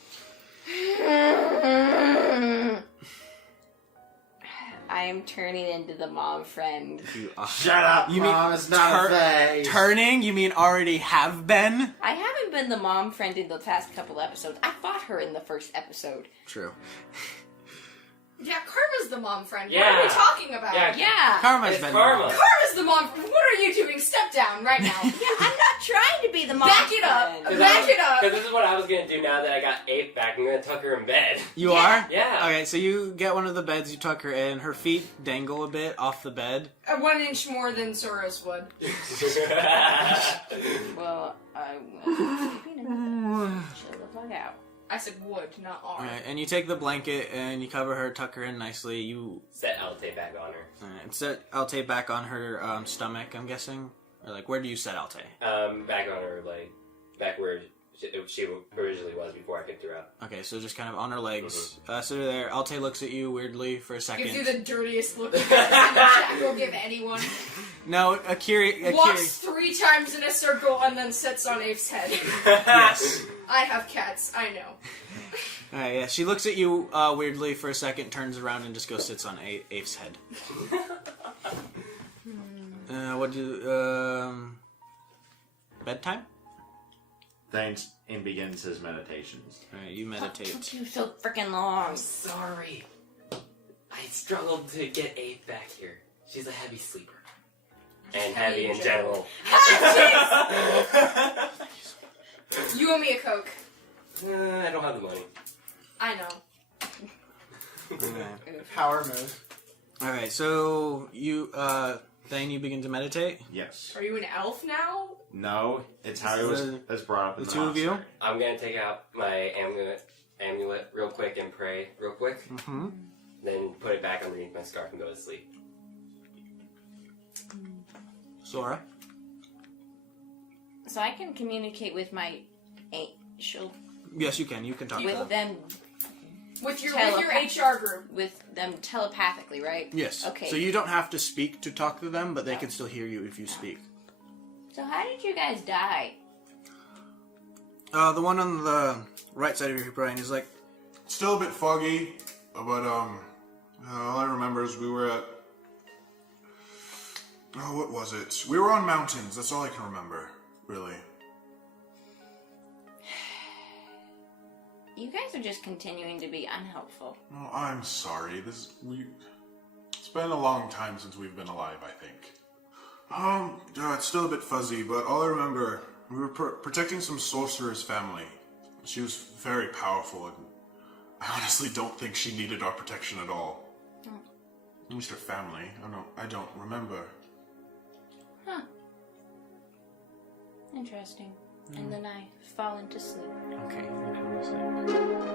I I'm turning into the mom friend. You are. Shut up, You Mom. mean It's not a phase. turning? You mean already have been? I haven't been the mom friend in the past couple episodes. I fought her in the first episode. True. Yeah, Karma's the mom friend. What Yeah. are we talking about? Yeah. Karma's It's been. karma. Karma's the mom friend. What are you doing? Step down right now. Yeah, I'm not trying to be the mom Back it up. friend. Back it up. Because this is what I was gonna do now that I got Aife back. I'm gonna tuck her in bed. You Yeah. are? Yeah. Okay, so you get one of the beds, you tuck her in, her feet dangle a bit off the bed. 1 inch more than Sora's would. Well, I was sleeping in chill the fuck out. I said would, not are. Alright, and you take the blanket and you cover her, tuck her in nicely. You Set Alte back on her. set Alte back on her stomach, I'm guessing? Or like, where do you set Alte? Back on her, like, back where she originally was before I picked her up. Okay, so just kind of on her legs. So there, Alte looks at you weirdly for a second. Gives you the dirtiest look Jack will give anyone. No, Akiri. Walks 3 times in a circle and then sits on Aife's head. Yes. I have cats, I know. Alright, yeah. She looks at you weirdly for a second, turns around, and just goes sits on Aife's head. What do bedtime? Thain begins his meditations. Alright, you What meditate. took you so freaking long? I'm sorry. I struggled to get Aife back here. She's a heavy sleeper. And heavy in general. You owe me a Coke. I don't have the money. I know. Power move. Alright, so you Thain, you begin to meditate? Yes. Are you an elf now? No, it's how it was brought up in The the two of you? monastery. I'm gonna take out my amulet real quick and pray real quick. Mm-hmm. Then put it back underneath my scarf and go to sleep. Sora? So I can communicate with my angel, Yes, you can. You can talk to them. with them, With your Telepath. HR group. with them telepathically, right? Yes. Okay. So you don't have to speak to talk to them, but they can still hear you if you speak. So how did you guys die? The one on the right side of your brain is like, Still a bit foggy, but all I remember is we were at. Oh, what was it? We were on mountains. That's all I can remember, really. You guys are just continuing to be unhelpful. Oh, I'm sorry. It's been a long time since we've been alive, I think. It's still a bit fuzzy, but all I remember, we were protecting some sorcerer's family. She was very powerful, and I honestly don't think she needed our protection at all. At least her family. I don't remember. Huh. Interesting. And then I fall into sleep. okay, you can listen.